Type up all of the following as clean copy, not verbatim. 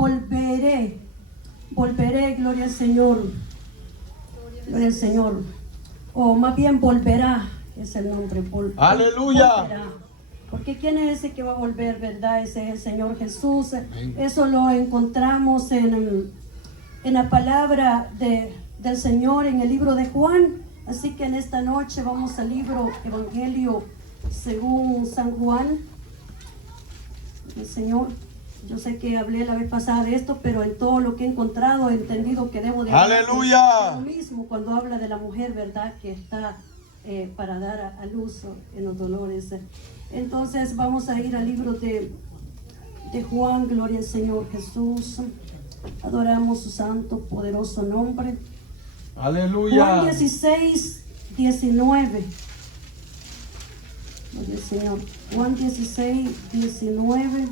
volveré, gloria al Señor, gloria al Señor, o más bien volverá, es el nombre, aleluya. Volverá. Porque ¿quién es ese que va a volver, verdad? Ese es el Señor Jesús. Eso lo encontramos en la palabra del Señor en el libro de Juan. Así que en esta noche vamos al libro Evangelio según San Juan. El Señor, yo sé que hablé la vez pasada de esto, pero en todo lo que he encontrado he entendido que debo de hablar aleluya. lo mismo cuando habla de la mujer, verdad, que está para dar a luz en los dolores. Entonces vamos a ir al libro de Juan. Gloria al Señor Jesús. Adoramos su santo, poderoso nombre. Aleluya. Juan 16, 19. Gloria al Señor. Juan 16, 19.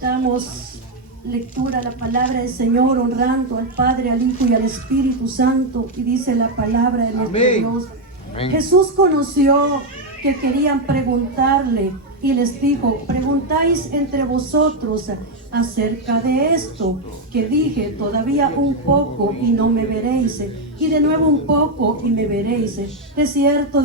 Damos lectura a la palabra del Señor, honrando al Padre, al Hijo y al Espíritu Santo. Y dice la palabra de nuestro Dios. Amén. Jesús conoció que querían preguntarle y les dijo: preguntáis entre vosotros acerca de esto que dije, todavía un poco y no me veréis, y de nuevo un poco y me veréis. De cierto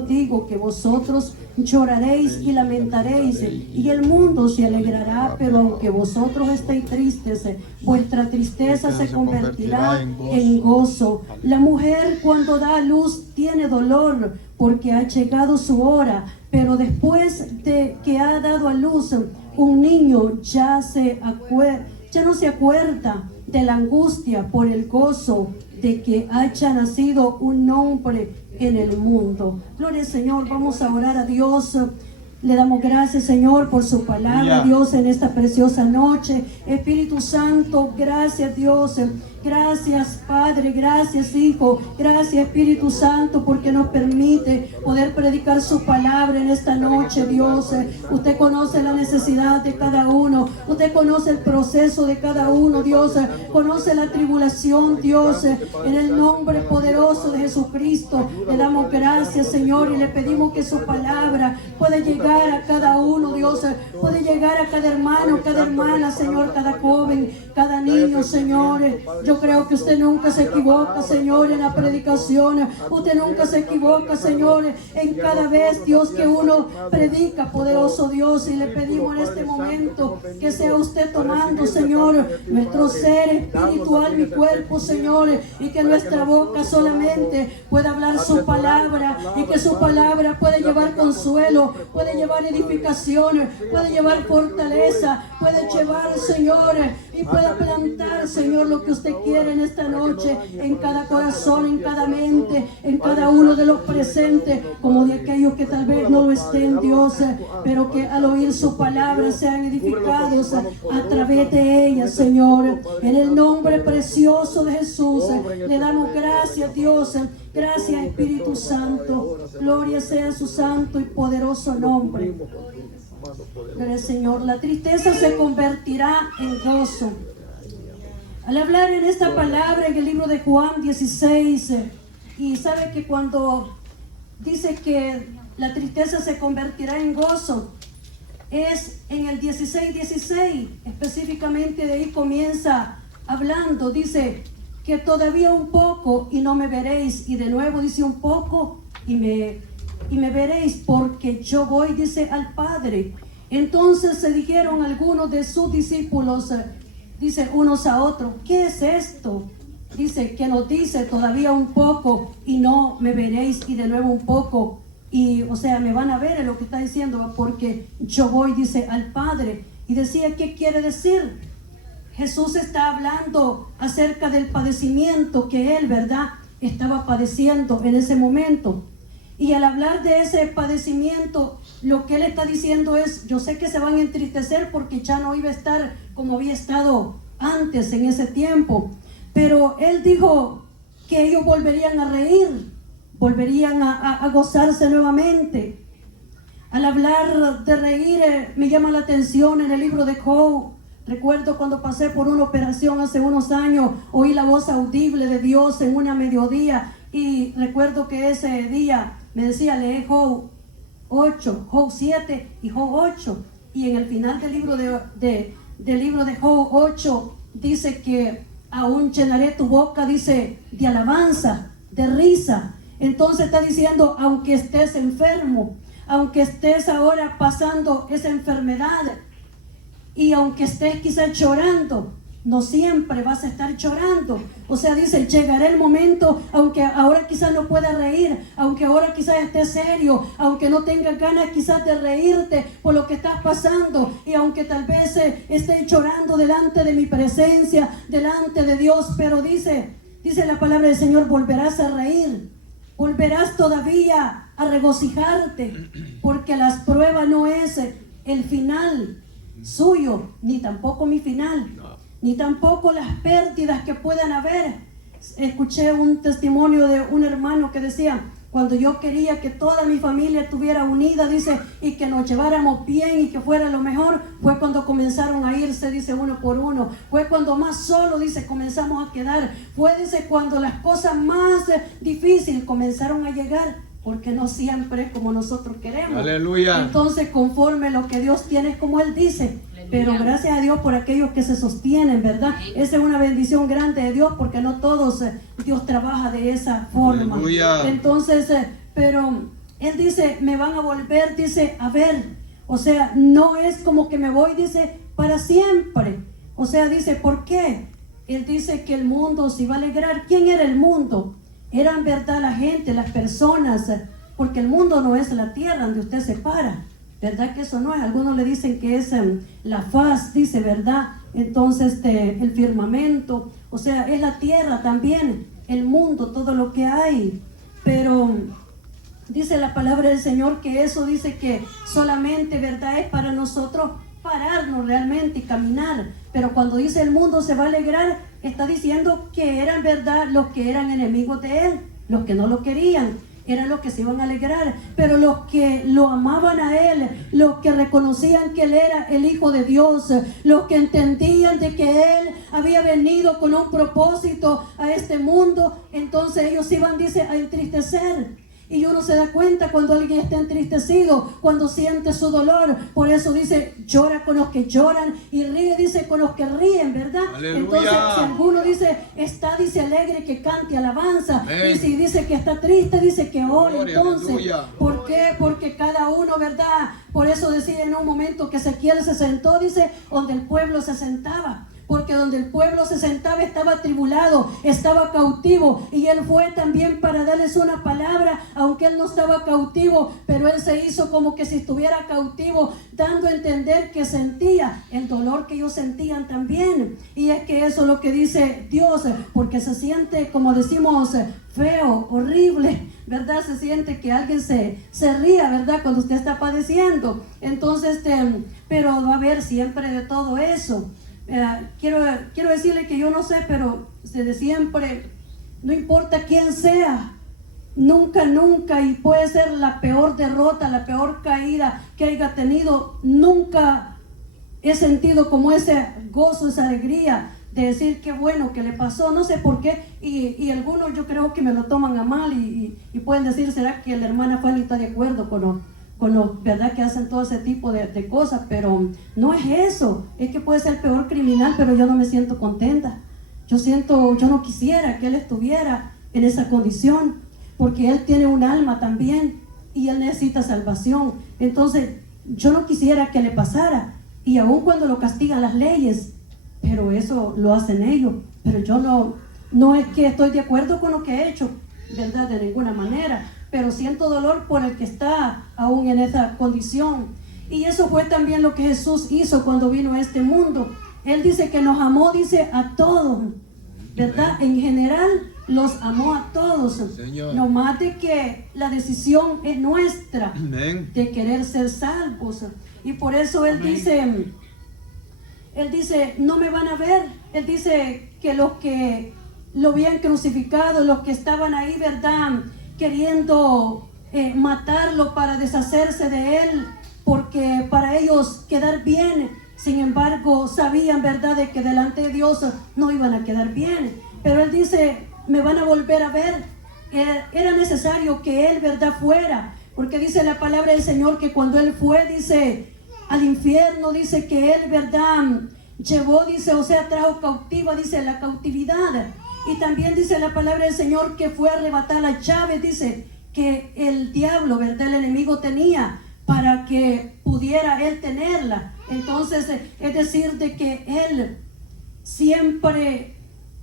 digo que vosotros lloraréis y lamentaréis, y el mundo se alegrará, pero aunque vosotros estéis tristes, vuestra tristeza se convertirá en gozo. La mujer cuando da a luz tiene dolor, porque ha llegado su hora, pero después de que ha dado a luz un niño, ya no se acuerda de la angustia por el gozo de que haya nacido un hombre en el mundo. Gloria al Señor. Vamos a orar a Dios. Le damos gracias, Señor, por su palabra, Dios, en esta preciosa noche. Espíritu Santo, gracias, Dios. Gracias, Padre, gracias, Hijo, gracias, Espíritu Santo, porque nos permite poder predicar su palabra en esta noche, Dios. Usted conoce la necesidad de cada uno, usted conoce el proceso de cada uno, Dios, conoce la tribulación, Dios. En el nombre poderoso de Jesucristo le damos gracias, Señor, y le pedimos que su palabra pueda llegar a cada uno, Dios, puede llegar a cada hermano, cada hermana, Señor, cada joven, cada niño, Señor. Yo creo que usted nunca se equivoca, Señor, en la predicación. Usted nunca se equivoca, Señor, en cada vez, Dios, que uno predica, poderoso Dios. Y le pedimos en este momento que sea usted tomando, Señor, nuestro ser espiritual, mi cuerpo, Señor, y que nuestra boca solamente pueda hablar su palabra, y que su palabra pueda llevar consuelo, puede llevar edificación, puede llevar fortaleza, puede llevar, Señor, y pueda plantar, Señor, lo que usted quiere en esta noche, en cada corazón, en cada mente, en cada uno de los presentes, como de aquellos que tal vez no lo estén, Dios, pero que al oír su palabra sean edificados a través de ella, Señor. En el nombre precioso de Jesús le damos gracias, Dios. Gracias, Espíritu Santo. Gloria sea su santo y poderoso nombre. Gloria al Señor. La tristeza se convertirá en gozo. Al hablar en esta palabra en el libro de Juan 16, y sabe que cuando dice que la tristeza se convertirá en gozo, es en el 16:16, específicamente de ahí comienza hablando, dice que todavía un poco y no me veréis, y de nuevo dice un poco y me veréis, porque yo voy, dice, al Padre. Entonces se dijeron algunos de sus discípulos, dice unos a otros: ¿qué es esto? Dice que nos dice todavía un poco y no me veréis, y de nuevo un poco, y o sea, me van a ver, es lo que está diciendo, porque yo voy, dice, al Padre. Y decía, ¿qué quiere decir? Jesús está hablando acerca del padecimiento que él, ¿verdad?, estaba padeciendo en ese momento. Y al hablar de ese padecimiento, lo que él está diciendo es: yo sé que se van a entristecer porque ya no iba a estar como había estado antes en ese tiempo. Pero él dijo que ellos volverían a reír, volverían a gozarse nuevamente. Al hablar de reír, me llama la atención en el libro de Job. Recuerdo cuando pasé por una operación hace unos años, oí la voz audible de Dios en una mediodía, y recuerdo que ese día me decía: lee Job 8, Job 7 y Job 8. Y en el final del libro del libro de Job 8 dice que aún llenaré tu boca, dice, de alabanza, de risa. Entonces está diciendo, aunque estés enfermo, aunque estés ahora pasando esa enfermedad, y aunque estés quizás llorando, no siempre vas a estar llorando. O sea, dice, llegará el momento, aunque ahora quizás no puedas reír, aunque ahora quizás estés serio, aunque no tengas ganas quizás de reírte por lo que estás pasando, y aunque tal vez estés llorando delante de mi presencia, delante de Dios, pero dice la palabra del Señor, volverás a reír, volverás todavía a regocijarte, porque las pruebas no es el final suyo, ni tampoco mi final, ni tampoco las pérdidas que puedan haber. Escuché un testimonio de un hermano que decía, cuando yo quería que toda mi familia estuviera unida, dice, y que nos lleváramos bien y que fuera lo mejor, fue cuando comenzaron a irse, dice, uno por uno. Fue cuando más solo, dice, comenzamos a quedar. Fue, dice, cuando las cosas más difíciles comenzaron a llegar, porque no siempre es como nosotros queremos. Aleluya. Entonces, conforme lo que Dios tiene es como Él dice. Pero gracias a Dios por aquellos que se sostienen, ¿verdad? Esa es una bendición grande de Dios, porque no todos Dios trabaja de esa forma. Aleluya. Entonces, pero Él dice, me van a volver, dice, a ver. O sea, no es como que me voy, dice, para siempre. O sea, dice, ¿por qué? Él dice que el mundo se iba a alegrar. ¿Quién era el mundo? Eran, ¿verdad?, la gente, las personas, porque el mundo no es la tierra donde usted se para, ¿verdad? Que eso no es. Algunos le dicen que es la faz, dice, ¿verdad? Entonces, el firmamento, o sea, es la tierra también, el mundo, todo lo que hay. Pero dice la palabra del Señor que eso dice que solamente, ¿verdad?, es para nosotros pararnos realmente y caminar. Pero cuando dice el mundo se va a alegrar, está diciendo que eran, ¿verdad?, los que eran enemigos de Él, los que no lo querían, eran los que se iban a alegrar. Pero los que lo amaban a Él, los que reconocían que Él era el Hijo de Dios, los que entendían de que Él había venido con un propósito a este mundo, entonces ellos iban, dice, a entristecer. Y uno se da cuenta cuando alguien está entristecido, cuando siente su dolor. Por eso dice, llora con los que lloran y ríe, dice, con los que ríen, ¿verdad? Aleluya. Entonces, si alguno dice, está, dice, alegre, que cante alabanza. Amén. Y si dice que está triste, dice que ore. Gloria, Entonces, aleluya. ¿por qué? Porque cada uno, ¿verdad? Por eso decía en un momento que Ezequiel se sentó, dice, donde el pueblo se sentaba. Porque donde el pueblo se sentaba estaba atribulado, estaba cautivo, y él fue también para darles una palabra, aunque él no estaba cautivo, pero él se hizo como que si estuviera cautivo, dando a entender que sentía el dolor que ellos sentían también. Y es que eso es lo que dice Dios, porque se siente, como decimos, feo, horrible, ¿verdad? Se siente que alguien se ría, ¿verdad?, cuando usted está padeciendo. Entonces, pero va a haber siempre de todo eso. Quiero decirle que yo no sé, pero desde siempre, no importa quién sea, nunca, y puede ser la peor derrota, la peor caída que haya tenido, nunca he sentido como ese gozo, esa alegría de decir qué bueno que le pasó, no sé por qué, y algunos yo creo que me lo toman a mal y pueden decir, ¿será que la hermana Fanny está de acuerdo con los, ¿verdad?, que hacen todo ese tipo de cosas? Pero no es eso, es que puede ser el peor criminal, pero yo no me siento contenta. Yo no quisiera que él estuviera en esa condición, porque él tiene un alma también y él necesita salvación. Entonces, yo no quisiera que le pasara, y aun cuando lo castigan las leyes, pero eso lo hacen ellos. Pero yo no es que estoy de acuerdo con lo que he hecho, ¿verdad?, de ninguna manera, pero siento dolor por el que está aún en esa condición. Y eso fue también lo que Jesús hizo cuando vino a este mundo. Él dice que nos amó, dice, a todos, ¿verdad? En general, los amó a todos. Señor. No más de que la decisión es nuestra. Amén. De querer ser salvos. Y por eso Él dice, no me van a ver. Él dice que los que lo habían crucificado, los que estaban ahí, ¿verdad?, queriendo matarlo para deshacerse de él, porque para ellos quedar bien, sin embargo sabían, ¿verdad?, de que delante de Dios no iban a quedar bien. Pero él dice, me van a volver a ver. Era necesario que él, ¿verdad?, fuera, porque dice la palabra del Señor que cuando él fue, dice, al infierno, dice que él, ¿verdad? Llevó, dice, o sea, trajo cautiva, dice, la cautividad. Y también dice la palabra del Señor que fue a arrebatar las llaves, dice, que el diablo, ¿verdad? El enemigo tenía para que pudiera él tenerla. Entonces, es decir, de que él siempre,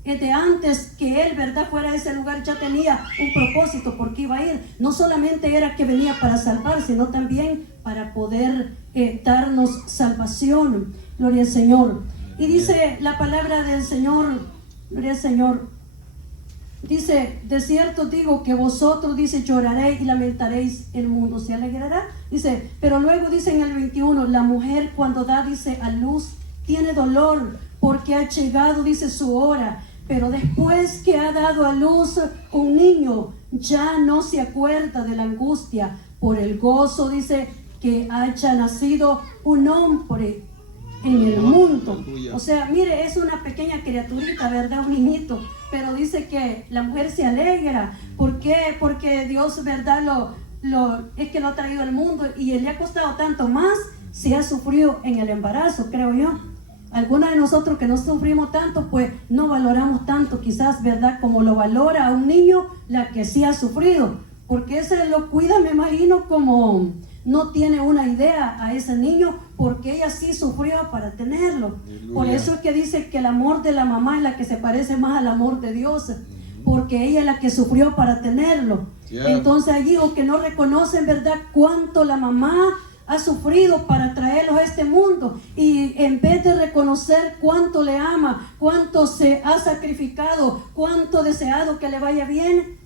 de antes que él, ¿verdad?, fuera a ese lugar, ya tenía un propósito porque iba a ir. No solamente era que venía para salvar, sino también para poder darnos salvación. Gloria al Señor. Y dice la palabra del Señor, gloria al Señor, dice, de cierto digo que vosotros, dice, lloraréis y lamentaréis, el mundo se alegrará. Dice, pero luego dice en el 21, la mujer cuando da, dice, a luz, tiene dolor porque ha llegado, dice, su hora. Pero después que ha dado a luz un niño, ya no se acuerda de la angustia por el gozo, dice, que haya nacido un hombre en el mundo. O sea, mire, es una pequeña criaturita, ¿verdad? Un niñito. Pero dice que la mujer se alegra. ¿Por qué? Porque Dios, ¿verdad? Es que lo ha traído al mundo y le ha costado tanto más si ha sufrido en el embarazo, creo yo. Algunos de nosotros que no sufrimos tanto, pues no valoramos tanto quizás, ¿verdad? Como lo valora a un niño la que sí ha sufrido. Porque ese lo cuida, me imagino, como no tiene una idea a ese niño, porque ella sí sufrió para tenerlo. Aleluya. Por eso es que dice que el amor de la mamá es la que se parece más al amor de Dios, porque ella es la que sufrió para tenerlo. Yeah. Entonces hay hijos que no reconocen, ¿verdad?, cuánto la mamá ha sufrido para traerlos a este mundo, y en vez de reconocer cuánto le ama, cuánto se ha sacrificado, cuánto deseado que le vaya bien,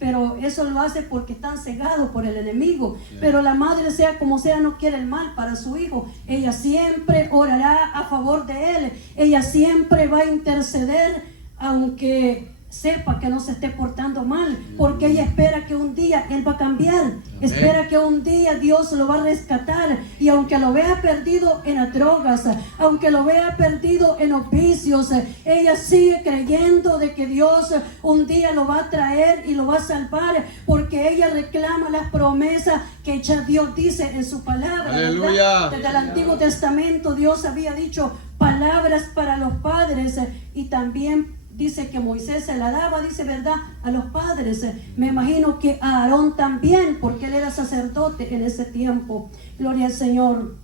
pero eso lo hace porque están cegados por el enemigo. Pero la madre, sea como sea, no quiere el mal para su hijo. Ella siempre orará a favor de él, ella siempre va a interceder, aunque sepa que no se esté portando mal, porque ella espera que un día él va a cambiar, espera que un día Dios lo va a rescatar. Y aunque lo vea perdido en las drogas, aunque lo vea perdido en los vicios, ella sigue creyendo de que Dios un día lo va a traer y lo va a salvar, porque ella reclama las promesas que ya Dios dice en su palabra. Aleluya. Desde el Antiguo Testamento Dios había dicho palabras para los padres, y también dice que Moisés se la daba, dice, ¿verdad?, a los padres. Me imagino que a Aarón también, porque él era sacerdote en ese tiempo. Gloria al Señor.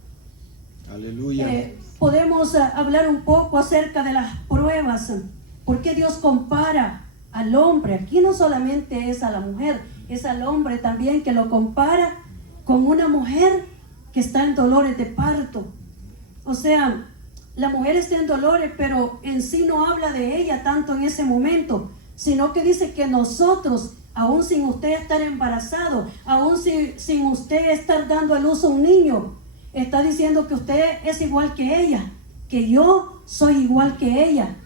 Aleluya. Podemos hablar un poco acerca de las pruebas. ¿Por qué Dios compara al hombre? Aquí no solamente es a la mujer, es al hombre también, que lo compara con una mujer que está en dolores de parto. O sea, la mujer está en dolores, pero en sí no habla de ella tanto en ese momento, sino que dice que nosotros, aún sin usted estar embarazado, aún sin usted estar dando a luz a un niño, está diciendo que usted es igual que ella, que yo soy igual que ella.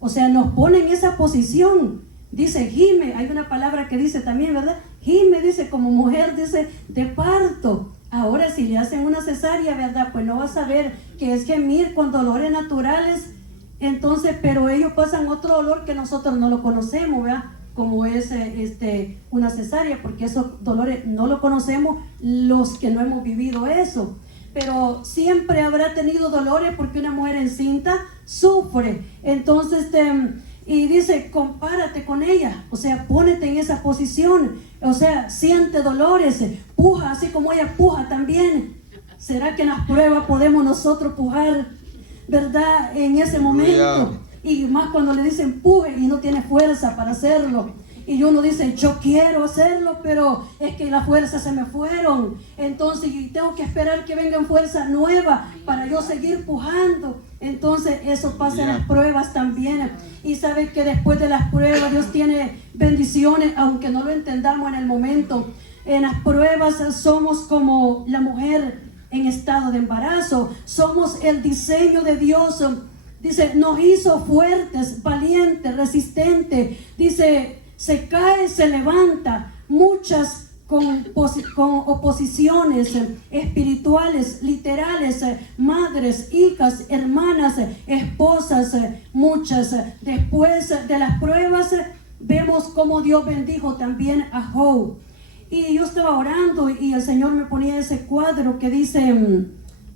O sea, nos pone en esa posición. Dice, gime, hay una palabra que dice también, ¿verdad? Gime, dice, como mujer, dice, de parto. Ahora, si le hacen una cesárea, ¿verdad?, pues no va a saber que es gemir con dolores naturales. Entonces, pero ellos pasan otro dolor que nosotros no lo conocemos, ¿verdad?, como es una cesárea, porque esos dolores no lo conocemos los que no hemos vivido eso. Pero siempre habrá tenido dolores, porque una mujer encinta sufre. Entonces, y dice, compárate con ella, o sea, pónete en esa posición, o sea, siente dolores, puja, así como ella puja también. ¿Será que en las pruebas podemos nosotros pujar, verdad, en ese momento? Y más cuando le dicen puje y no tiene fuerza para hacerlo. Y uno dice, yo quiero hacerlo, pero es que las fuerzas se me fueron. Entonces tengo que esperar que vengan fuerzas nuevas para yo seguir pujando. Entonces eso pasa en las pruebas también. Y sabe que después de las pruebas Dios tiene bendiciones, aunque no lo entendamos en el momento. En las pruebas somos como la mujer en estado de embarazo. Somos el diseño de Dios. Dice, nos hizo fuertes, valientes, resistentes. Dice, se cae, se levanta, muchas con oposiciones espirituales, literales, madres, hijas, hermanas, esposas, muchas. Después de las pruebas, vemos cómo Dios bendijo también a Job. Y yo estaba orando y el Señor me ponía ese cuadro que dice,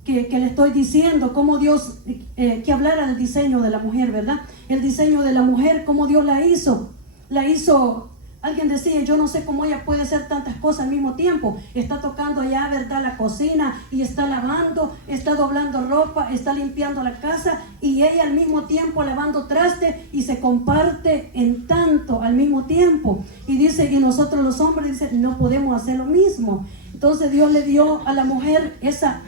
que le estoy diciendo, cómo Dios, que hablara del diseño de la mujer, ¿verdad? El diseño de la mujer, cómo Dios la hizo. Alguien decía, yo no sé cómo ella puede hacer tantas cosas al mismo tiempo. Está tocando allá, ¿verdad?, la cocina, y está lavando, está doblando ropa, está limpiando la casa, y ella al mismo tiempo lavando traste, y se comparte en tanto al mismo tiempo. Y dice, y nosotros los hombres, dice, no podemos hacer lo mismo. Entonces Dios le dio a la mujer esa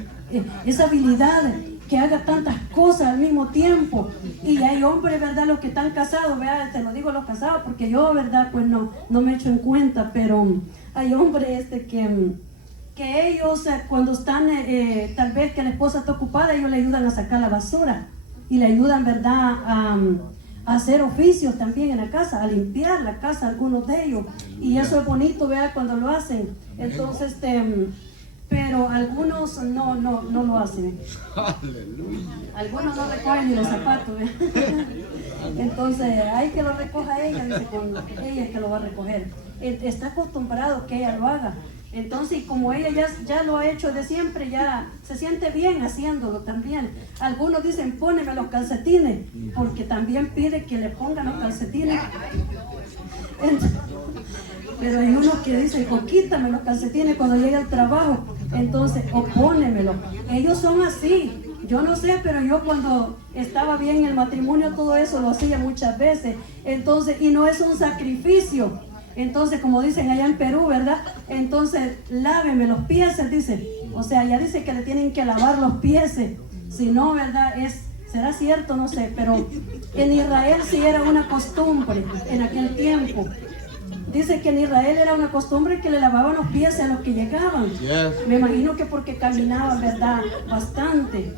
habilidad, que haga tantas cosas al mismo tiempo. Y hay hombres, ¿verdad?, los que están casados, ¿verdad? Te lo digo a los casados porque yo, ¿verdad?, pues no me echo en cuenta, pero hay hombres que ellos cuando están, tal vez que la esposa está ocupada, ellos le ayudan a sacar la basura y le ayudan, ¿verdad?, a hacer oficios también en la casa, a limpiar la casa, algunos de ellos, y eso es bonito, ¿verdad?, cuando lo hacen. Entonces, pero algunos no lo hacen. Aleluya. Algunos no recogen ni los zapatos, ¿eh? Entonces hay que lo recoja ella, dice, con ella es que lo va a recoger. Está acostumbrado que ella lo haga. Entonces, como ella ya lo ha hecho de siempre, ya se siente bien haciéndolo también. Algunos dicen, póneme los calcetines, porque también pide que le pongan los calcetines. Pero hay unos que dicen, o quítame los calcetines cuando llegue al trabajo, entonces, o pónemelo. Ellos son así. Yo no sé, pero yo cuando estaba bien en el matrimonio, todo eso lo hacía muchas veces. Entonces, y no es un sacrificio. Entonces, como dicen allá en Perú, ¿verdad? Entonces, láveme los pies, dice. O sea, ya dice que le tienen que lavar los pies. Si no, ¿verdad? ¿Será cierto? No sé, pero en Israel sí era una costumbre en aquel tiempo. Dice que en Israel era una costumbre que le lavaban los pies a los que llegaban. Yes. Me imagino que porque caminaban, ¿verdad?, bastante.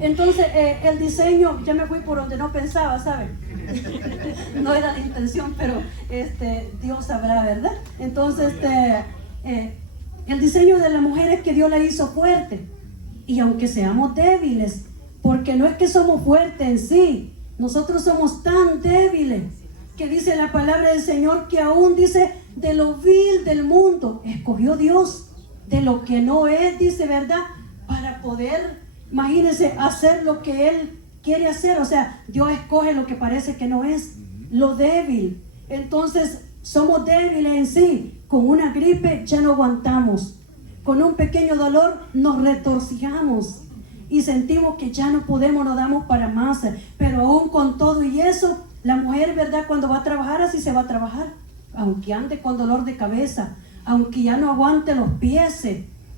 Entonces, el diseño, ya me fui por donde no pensaba, ¿sabe? No era la intención, pero Dios sabrá, ¿verdad? Entonces, el diseño de la mujer es que Dios la hizo fuerte. Y aunque seamos débiles, porque no es que somos fuertes en sí, nosotros somos tan débiles, que dice la palabra del Señor que aún dice, de lo vil del mundo escogió Dios, de lo que no es, dice, ¿verdad?, para poder, imagínense, hacer lo que Él quiere hacer. O sea, Dios escoge lo que parece que no es, lo débil. Entonces, somos débiles en sí. Con una gripe ya no aguantamos, con un pequeño dolor nos retorcijamos y sentimos que ya no podemos, no damos para más. Pero aún con todo y eso, la mujer, ¿verdad?, cuando va a trabajar, así se va a trabajar, aunque ande con dolor de cabeza, aunque ya no aguante los pies,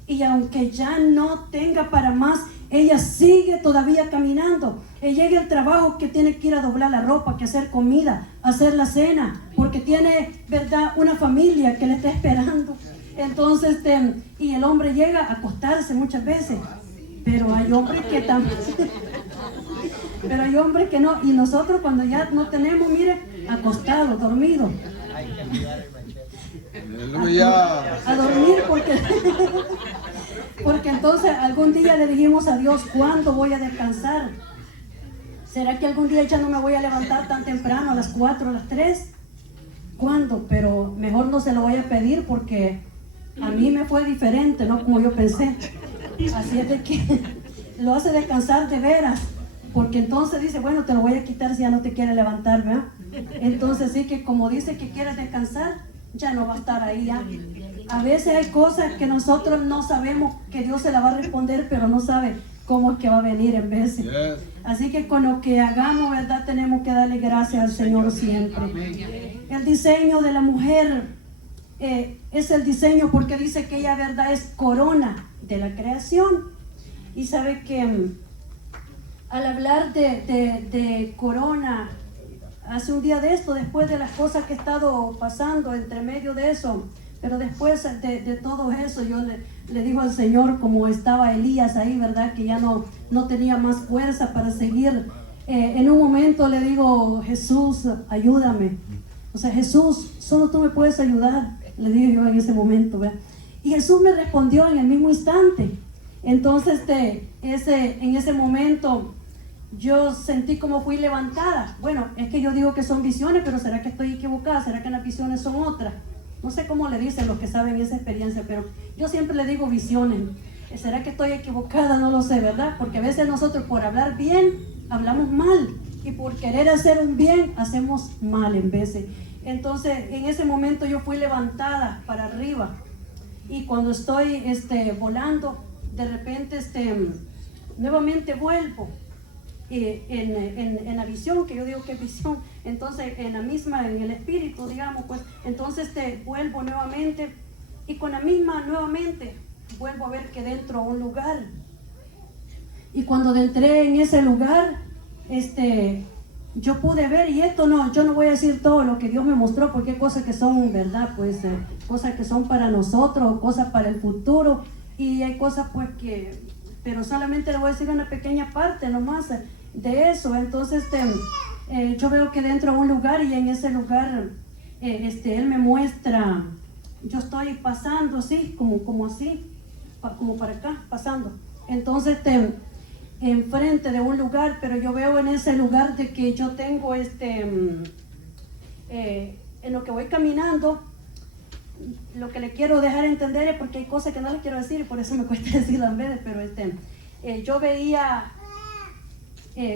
y aunque ya no tenga para más, ella sigue todavía caminando. Ella llega al trabajo que tiene que ir a doblar la ropa, que hacer comida, hacer la cena, porque tiene, ¿verdad?, una familia que le está esperando. Entonces, y el hombre llega a acostarse muchas veces, pero hay hombres que también... Pero hay hombres que no, y nosotros cuando ya no tenemos, mire, acostados, dormidos. A dormir porque entonces algún día le dijimos a Dios, ¿cuándo voy a descansar? ¿Será que algún día ya no me voy a levantar tan temprano, a las 4, a las 3? ¿Cuándo? Pero mejor no se lo voy a pedir porque a mí me fue diferente, no como yo pensé. Así es de que lo hace descansar de veras. Porque entonces dice, bueno, te lo voy a quitar si ya no te quiere levantar, ¿verdad? Entonces sí que como dice que quieres descansar, ya no va a estar ahí ya. A veces hay cosas que nosotros no sabemos que Dios se la va a responder, pero no sabe cómo es que va a venir en vez. Yes. Así que con lo que hagamos, ¿verdad?, tenemos que darle gracias al Señor siempre. El diseño de la mujer es el diseño porque dice que ella, ¿verdad?, es corona de la creación. Y sabe que... al hablar de corona, hace un día de esto, después de las cosas que he estado pasando entre medio de eso, pero después de todo eso, yo le digo al Señor, como estaba Elías ahí, ¿verdad?, que ya no tenía más fuerza para seguir. En un momento le digo, Jesús, ayúdame. O sea, Jesús, solo tú me puedes ayudar, le digo yo en ese momento, ¿verdad? Y Jesús me respondió en el mismo instante. Entonces, en ese momento... yo sentí como fui levantada. Bueno, es que yo digo que son visiones, pero ¿será que estoy equivocada? ¿Será que las visiones son otras? No sé cómo le dicen los que saben esa experiencia, pero yo siempre le digo visiones. ¿Será que estoy equivocada? No lo sé, ¿verdad? Porque a veces nosotros por hablar bien, hablamos mal. Y por querer hacer un bien, hacemos mal en veces. Entonces, en ese momento yo fui levantada para arriba. Y cuando estoy volando, de repente nuevamente vuelvo en la visión, que yo digo que es visión. Entonces, en el espíritu, digamos, pues, entonces vuelvo nuevamente. Y con la misma, nuevamente, vuelvo a ver que dentro a un lugar. Y cuando entré en ese lugar, yo pude ver, y yo no voy a decir todo lo que Dios me mostró, porque hay cosas que son, ¿verdad? Pues cosas que son para nosotros, cosas para el futuro, y hay cosas pues pero solamente le voy a decir una pequeña parte nomás de eso. Entonces yo veo que dentro de un lugar, y en ese lugar Él me muestra, yo estoy pasando así, como así, como para acá, pasando. Entonces enfrente de un lugar, pero yo veo en ese lugar de que yo tengo en lo que voy caminando, lo que le quiero dejar entender es porque hay cosas que no le quiero decir y por eso me cuesta decirlas veces, pero yo veía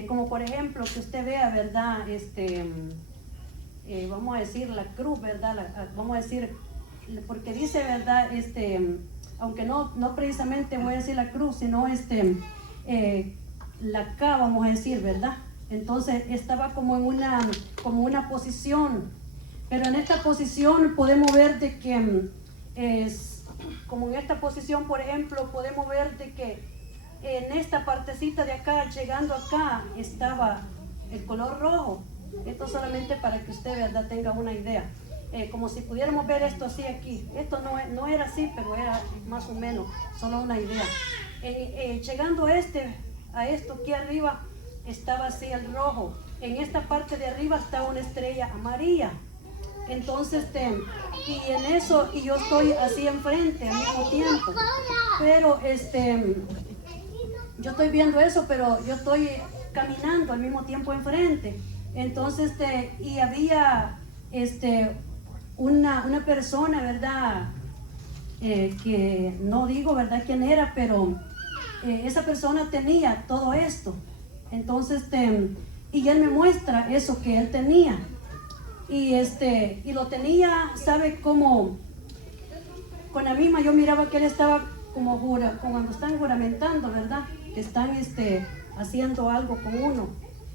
como por ejemplo que usted vea, ¿verdad? Vamos a decir la cruz, ¿verdad? Vamos a decir, porque dice, ¿verdad? Aunque no precisamente voy a decir la cruz, sino la K, vamos a decir, ¿verdad? Entonces estaba como en una posición, pero en esta posición podemos ver de que como en esta posición, por ejemplo, podemos ver de que en esta partecita de acá, llegando acá, estaba el color rojo. Esto solamente para que usted, ¿verdad?, tenga una idea. Como si pudiéramos ver esto así aquí. Esto no era así, pero era más o menos, solo una idea. Llegando a esto aquí arriba, estaba así el rojo. En esta parte de arriba estaba una estrella amarilla. Entonces, y en eso, y yo estoy así enfrente al mismo tiempo. Pero yo estoy viendo eso, pero yo estoy caminando al mismo tiempo enfrente. Entonces, y había una persona, ¿verdad? Que no digo, ¿verdad?, quién era, pero esa persona tenía todo esto. Entonces, y él me muestra eso que él tenía. Y lo tenía, ¿sabe cómo? Con la misma, yo miraba que él estaba como cuando están juramentando, ¿verdad? Que están haciendo algo con uno.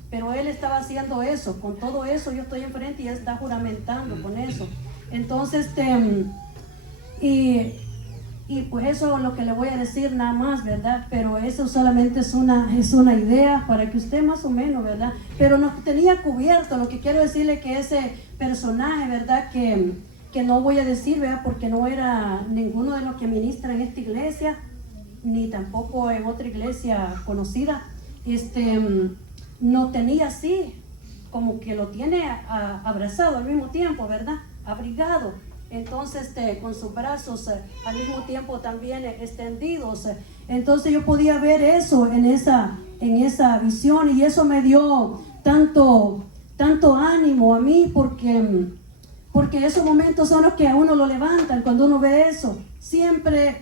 Pero él estaba haciendo eso, con todo eso yo estoy enfrente y él está juramentando con eso. Entonces, y pues eso es lo que le voy a decir nada más, ¿verdad? Pero eso solamente es una idea para que usted más o menos, ¿verdad? Pero nos tenía cubierto. Lo que quiero decirle que ese personaje, ¿verdad? Que no voy a decir, ¿verdad? Porque no era ninguno de los que ministran en esta iglesia, ni tampoco en otra iglesia conocida. No tenía así, como que lo tiene abrazado al mismo tiempo, ¿verdad? Abrigado. Entonces, con sus brazos al mismo tiempo también extendidos. Entonces yo podía ver eso en esa visión, y eso me dio tanto ánimo a mí, porque esos momentos son los que a uno lo levantan cuando uno ve eso. Siempre,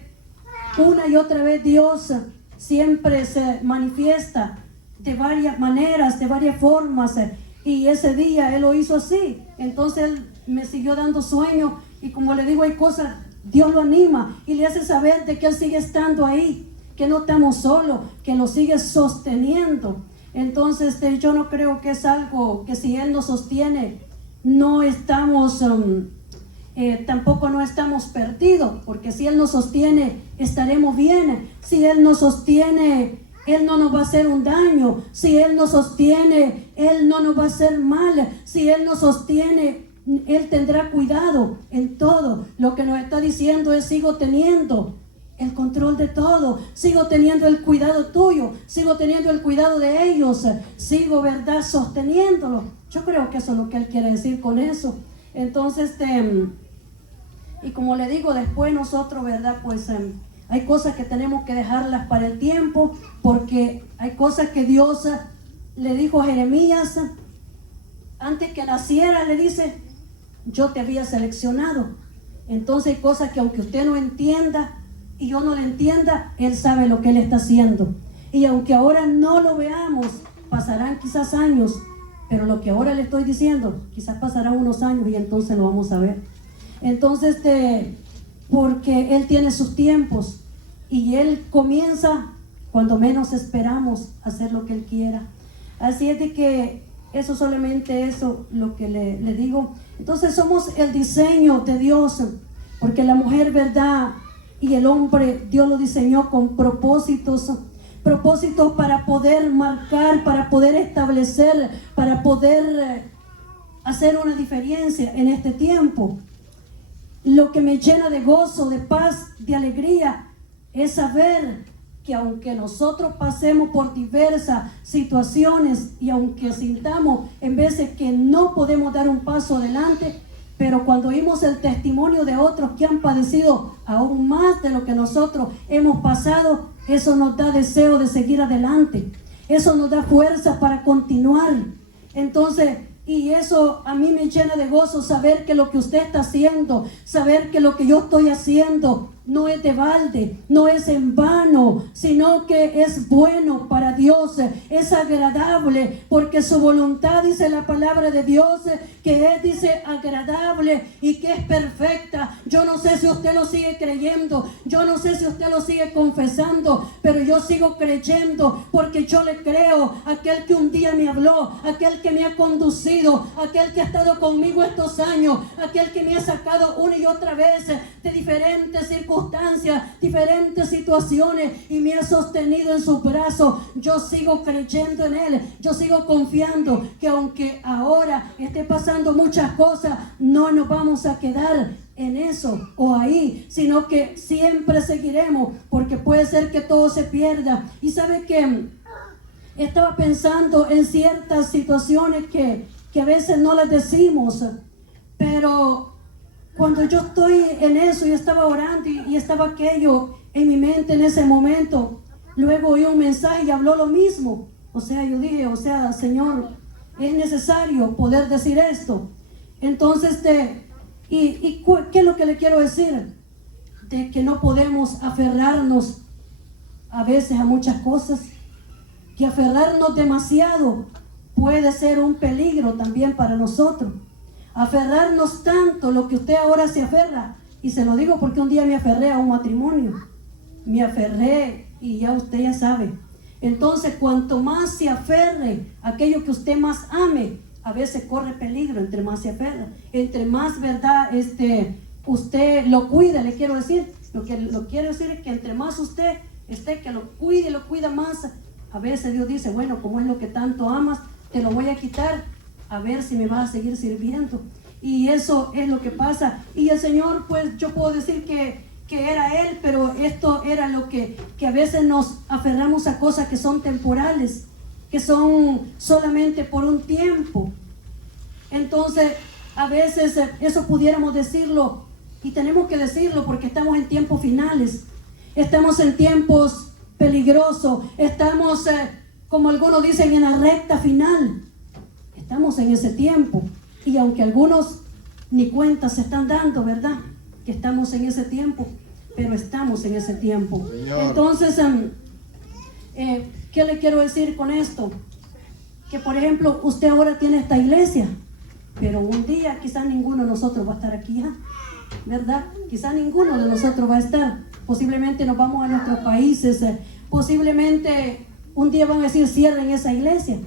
una y otra vez, Dios siempre se manifiesta de varias maneras, de varias formas, y ese día Él lo hizo así. Entonces Él me siguió dando sueños, y como le digo, hay cosas, Dios lo anima y le hace saber de que Él sigue estando ahí, que no estamos solos, que lo sigue sosteniendo. Entonces yo no creo que es algo que si Él nos sostiene, no estamos, tampoco no estamos perdidos, porque si Él nos sostiene, estaremos bien. Si Él nos sostiene, Él no nos va a hacer un daño. Si Él nos sostiene, Él no nos va a hacer mal. Si Él nos sostiene, Él tendrá cuidado en todo. Lo que nos está diciendo es: sigo teniendo el control de todo, sigo teniendo el cuidado tuyo, sigo teniendo el cuidado de ellos, sigo, ¿verdad?, sosteniéndolo. Yo creo que eso es lo que Él quiere decir con eso. Entonces, y como le digo, después nosotros, ¿verdad?, pues hay cosas que tenemos que dejarlas para el tiempo, porque hay cosas que Dios le dijo a Jeremías antes que naciera, le dice: yo te había seleccionado. Entonces hay cosas que aunque usted no entienda y yo no le entienda, Él sabe lo que Él está haciendo. Y aunque ahora no lo veamos, pasarán quizás años, pero lo que ahora le estoy diciendo, quizás pasarán unos años y entonces lo vamos a ver. Entonces, porque Él tiene sus tiempos y Él comienza cuando menos esperamos hacer lo que Él quiera. Así es de que eso, solamente eso lo que le digo. Entonces somos el diseño de Dios, porque la mujer, ¿verdad?, y el hombre, Dios lo diseñó con propósitos para poder marcar, para poder establecer, para poder hacer una diferencia en este tiempo. Lo que me llena de gozo, de paz, de alegría, es saber que aunque nosotros pasemos por diversas situaciones y aunque sintamos en veces que no podemos dar un paso adelante, pero cuando oímos el testimonio de otros que han padecido aún más de lo que nosotros hemos pasado, eso nos da deseo de seguir adelante. Eso nos da fuerza para continuar. Entonces, y eso a mí me llena de gozo, saber que lo que usted está haciendo, saber que lo que yo estoy haciendo no es de balde, no es en vano, sino que es bueno para Dios, es agradable, porque su voluntad, dice la palabra de Dios, que es, dice, agradable y que es perfecta. Yo no sé si usted lo sigue creyendo, yo no sé si usted lo sigue confesando, pero yo sigo creyendo, porque yo le creo a aquel que un día me habló, aquel que me ha conducido, aquel que ha estado conmigo estos años, aquel que me ha sacado una y otra vez de diferentes circunstancias, diferentes situaciones, y me ha sostenido en sus brazos. Yo sigo creyendo en Él, yo sigo confiando que aunque ahora esté pasando muchas cosas, no nos vamos a quedar en eso o ahí, sino que siempre seguiremos, porque puede ser que todo se pierda. Y sabe que estaba pensando en ciertas situaciones que a veces no las decimos, pero cuando yo estoy en eso, yo estaba orando y estaba aquello en mi mente en ese momento, luego oí un mensaje y habló lo mismo. O sea, yo dije, Señor, es necesario poder decir esto. Entonces, ¿qué es lo que le quiero decir? De que no podemos aferrarnos a veces a muchas cosas, que aferrarnos demasiado puede ser un peligro también para nosotros. Aferrarnos tanto, lo que usted ahora se aferra, y se lo digo porque un día me aferré a un matrimonio, me aferré y ya usted ya sabe. Entonces, cuanto más se aferre a aquello que usted más ame, a veces corre peligro entre más se aferra, entre más, ¿verdad?, usted lo cuida. Le quiero decir, lo quiero decir es que entre más usted que lo cuida más, a veces Dios dice, bueno, como es lo que tanto amas, te lo voy a quitar, a ver si me vas a seguir sirviendo. Y eso es lo que pasa. Y el Señor, pues yo puedo decir que era Él, pero esto era lo que a veces nos aferramos a cosas que son temporales, que son solamente por un tiempo. Entonces, a veces eso pudiéramos decirlo, y tenemos que decirlo porque estamos en tiempos finales, estamos en tiempos peligrosos, estamos, como algunos dicen, en la recta final. Estamos en ese tiempo, y aunque algunos ni cuenta se están dando, ¿verdad?, que estamos en ese tiempo, pero estamos en ese tiempo. Señor. Entonces, ¿qué le quiero decir con esto? Que, por ejemplo, usted ahora tiene esta iglesia, pero un día quizás ninguno de nosotros va a estar aquí, ¿verdad? Quizás ninguno de nosotros va a estar. Posiblemente nos vamos a nuestros países, posiblemente un día van a decir, cierren esa iglesia,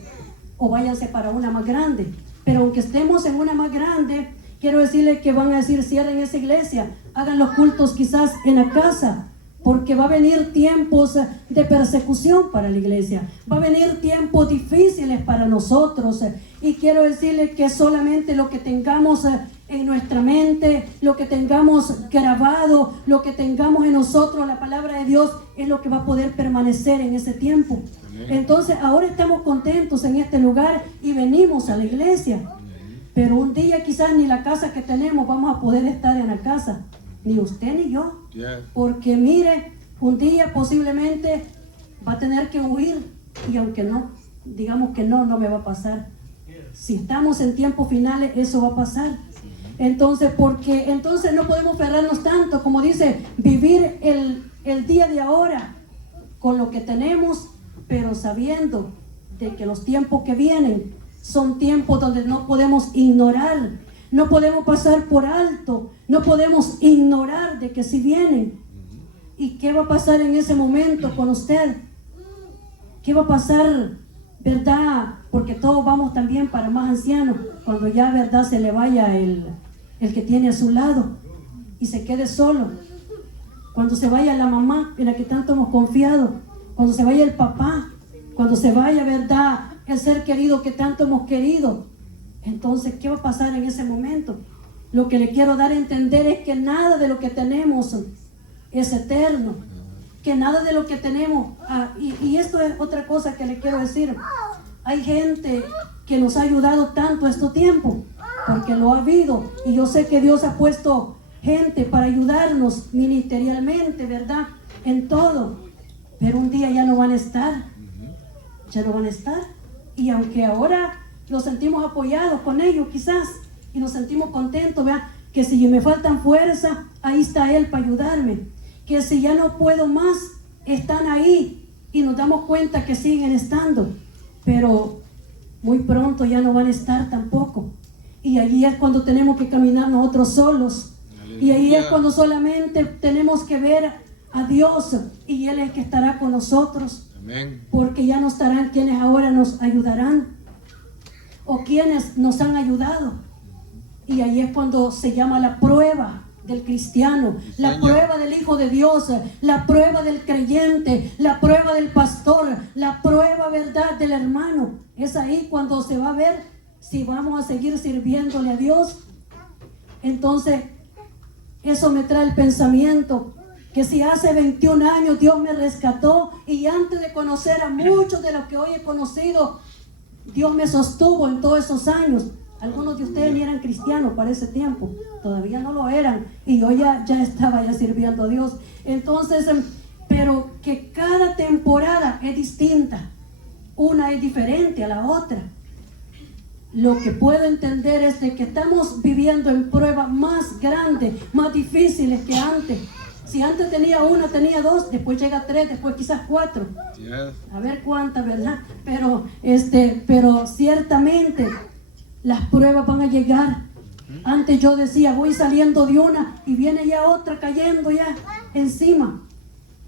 o váyanse para una más grande. Pero aunque estemos en una más grande, quiero decirle que van a decir, cierren esa iglesia, hagan los cultos quizás en la casa, porque va a venir tiempos de persecución para la iglesia, va a venir tiempos difíciles para nosotros, y quiero decirle que solamente lo que tengamos en nuestra mente, lo que tengamos grabado, lo que tengamos en nosotros, la palabra de Dios, es lo que va a poder permanecer en ese tiempo. Entonces ahora estamos contentos en este lugar y venimos a la iglesia, pero un día quizás ni la casa que tenemos vamos a poder estar en la casa, ni usted ni yo, porque mire, un día posiblemente va a tener que huir, y aunque no, digamos que no me va a pasar. Si estamos en tiempos finales, eso va a pasar. Entonces, porque entonces no podemos aferrarnos tanto, como dice, vivir el día de ahora con lo que tenemos, pero sabiendo de que los tiempos que vienen son tiempos donde no podemos ignorar, no podemos pasar por alto, no podemos ignorar de que si vienen. ¿Y qué va a pasar en ese momento con usted? ¿Qué va a pasar, verdad? Porque todos vamos también para más ancianos, cuando ya, verdad, se le vaya el que tiene a su lado y se quede solo. Cuando se vaya la mamá en la que tanto hemos confiado, cuando se vaya el papá, cuando se vaya, verdad, el ser querido que tanto hemos querido. Entonces, ¿qué va a pasar en ese momento? Lo que le quiero dar a entender es que nada de lo que tenemos es eterno, que nada de lo que tenemos, y esto es otra cosa que le quiero decir. Hay gente que nos ha ayudado tanto estos tiempos, porque lo ha habido, y yo sé que Dios ha puesto gente para ayudarnos ministerialmente, ¿verdad? En todo, pero un día ya no van a estar, y aunque ahora nos sentimos apoyados con ellos quizás, y nos sentimos contentos, ¿verdad? Que si me faltan fuerza, ahí está Él para ayudarme, que si ya no puedo más, están ahí, y nos damos cuenta que siguen estando, pero muy pronto ya no van a estar tampoco, y allí es cuando tenemos que caminar nosotros solos. Y ahí es cuando solamente tenemos que ver a Dios, y Él es el que estará con nosotros. Amén. Porque ya no estarán quienes ahora nos ayudarán o quienes nos han ayudado. Y ahí es cuando se llama la prueba del cristiano, la prueba del Hijo de Dios, la prueba del creyente, la prueba del pastor, la prueba, verdad, del hermano. Es ahí cuando se va a ver si vamos a seguir sirviéndole a Dios. Entonces, eso me trae el pensamiento que si hace 21 años Dios me rescató, y antes de conocer a muchos de los que hoy he conocido, Dios me sostuvo en todos esos años. Algunos de ustedes ni eran cristianos para ese tiempo, todavía no lo eran, y yo ya estaba sirviendo a Dios. Entonces, pero que cada temporada es distinta, una es diferente a la otra. Lo que puedo entender es de que estamos viviendo en pruebas más grandes, más difíciles que antes. Si antes tenía una, tenía dos, después llega tres, después quizás cuatro. A ver cuántas, ¿verdad? Pero ciertamente las pruebas van a llegar. Antes yo decía, voy saliendo de una y viene ya otra cayendo ya encima.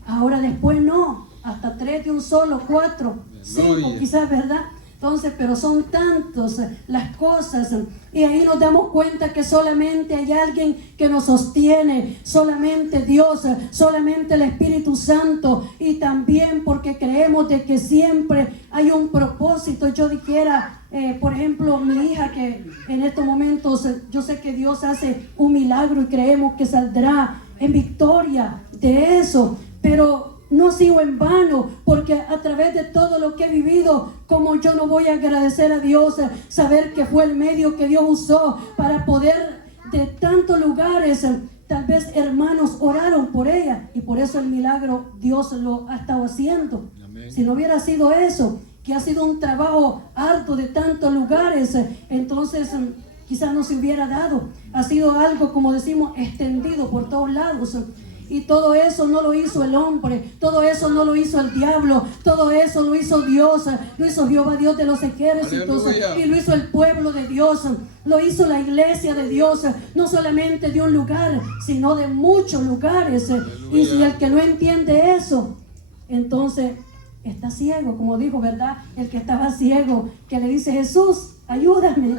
Ahora después no, hasta tres de un solo, cuatro, cinco quizás, ¿verdad? Entonces, pero son tantas las cosas, y ahí nos damos cuenta que solamente hay alguien que nos sostiene, solamente Dios, solamente el Espíritu Santo, y también porque creemos de que siempre hay un propósito. Yo dijera, por ejemplo, mi hija, que en estos momentos yo sé que Dios hace un milagro y creemos que saldrá en victoria de eso, pero no sigo en vano, porque a través de todo lo que he vivido, como yo no voy a agradecer a Dios, saber que fue el medio que Dios usó para poder de tantos lugares, tal vez hermanos oraron por ella, y por eso el milagro Dios lo ha estado haciendo. Amén. Si no hubiera sido eso, que ha sido un trabajo arduo de tantos lugares, entonces quizás no se hubiera dado. Ha sido algo, como decimos, extendido por todos lados. Y todo eso no lo hizo el hombre, todo eso no lo hizo el diablo, todo eso lo hizo Dios, lo hizo Jehová Dios de los ejércitos, y lo hizo el pueblo de Dios, lo hizo la iglesia de Dios, no solamente de un lugar, sino de muchos lugares. Aleluya. Y si el que no entiende eso, entonces está ciego, como dijo, ¿verdad? El que estaba ciego, que le dice, Jesús, ayúdame.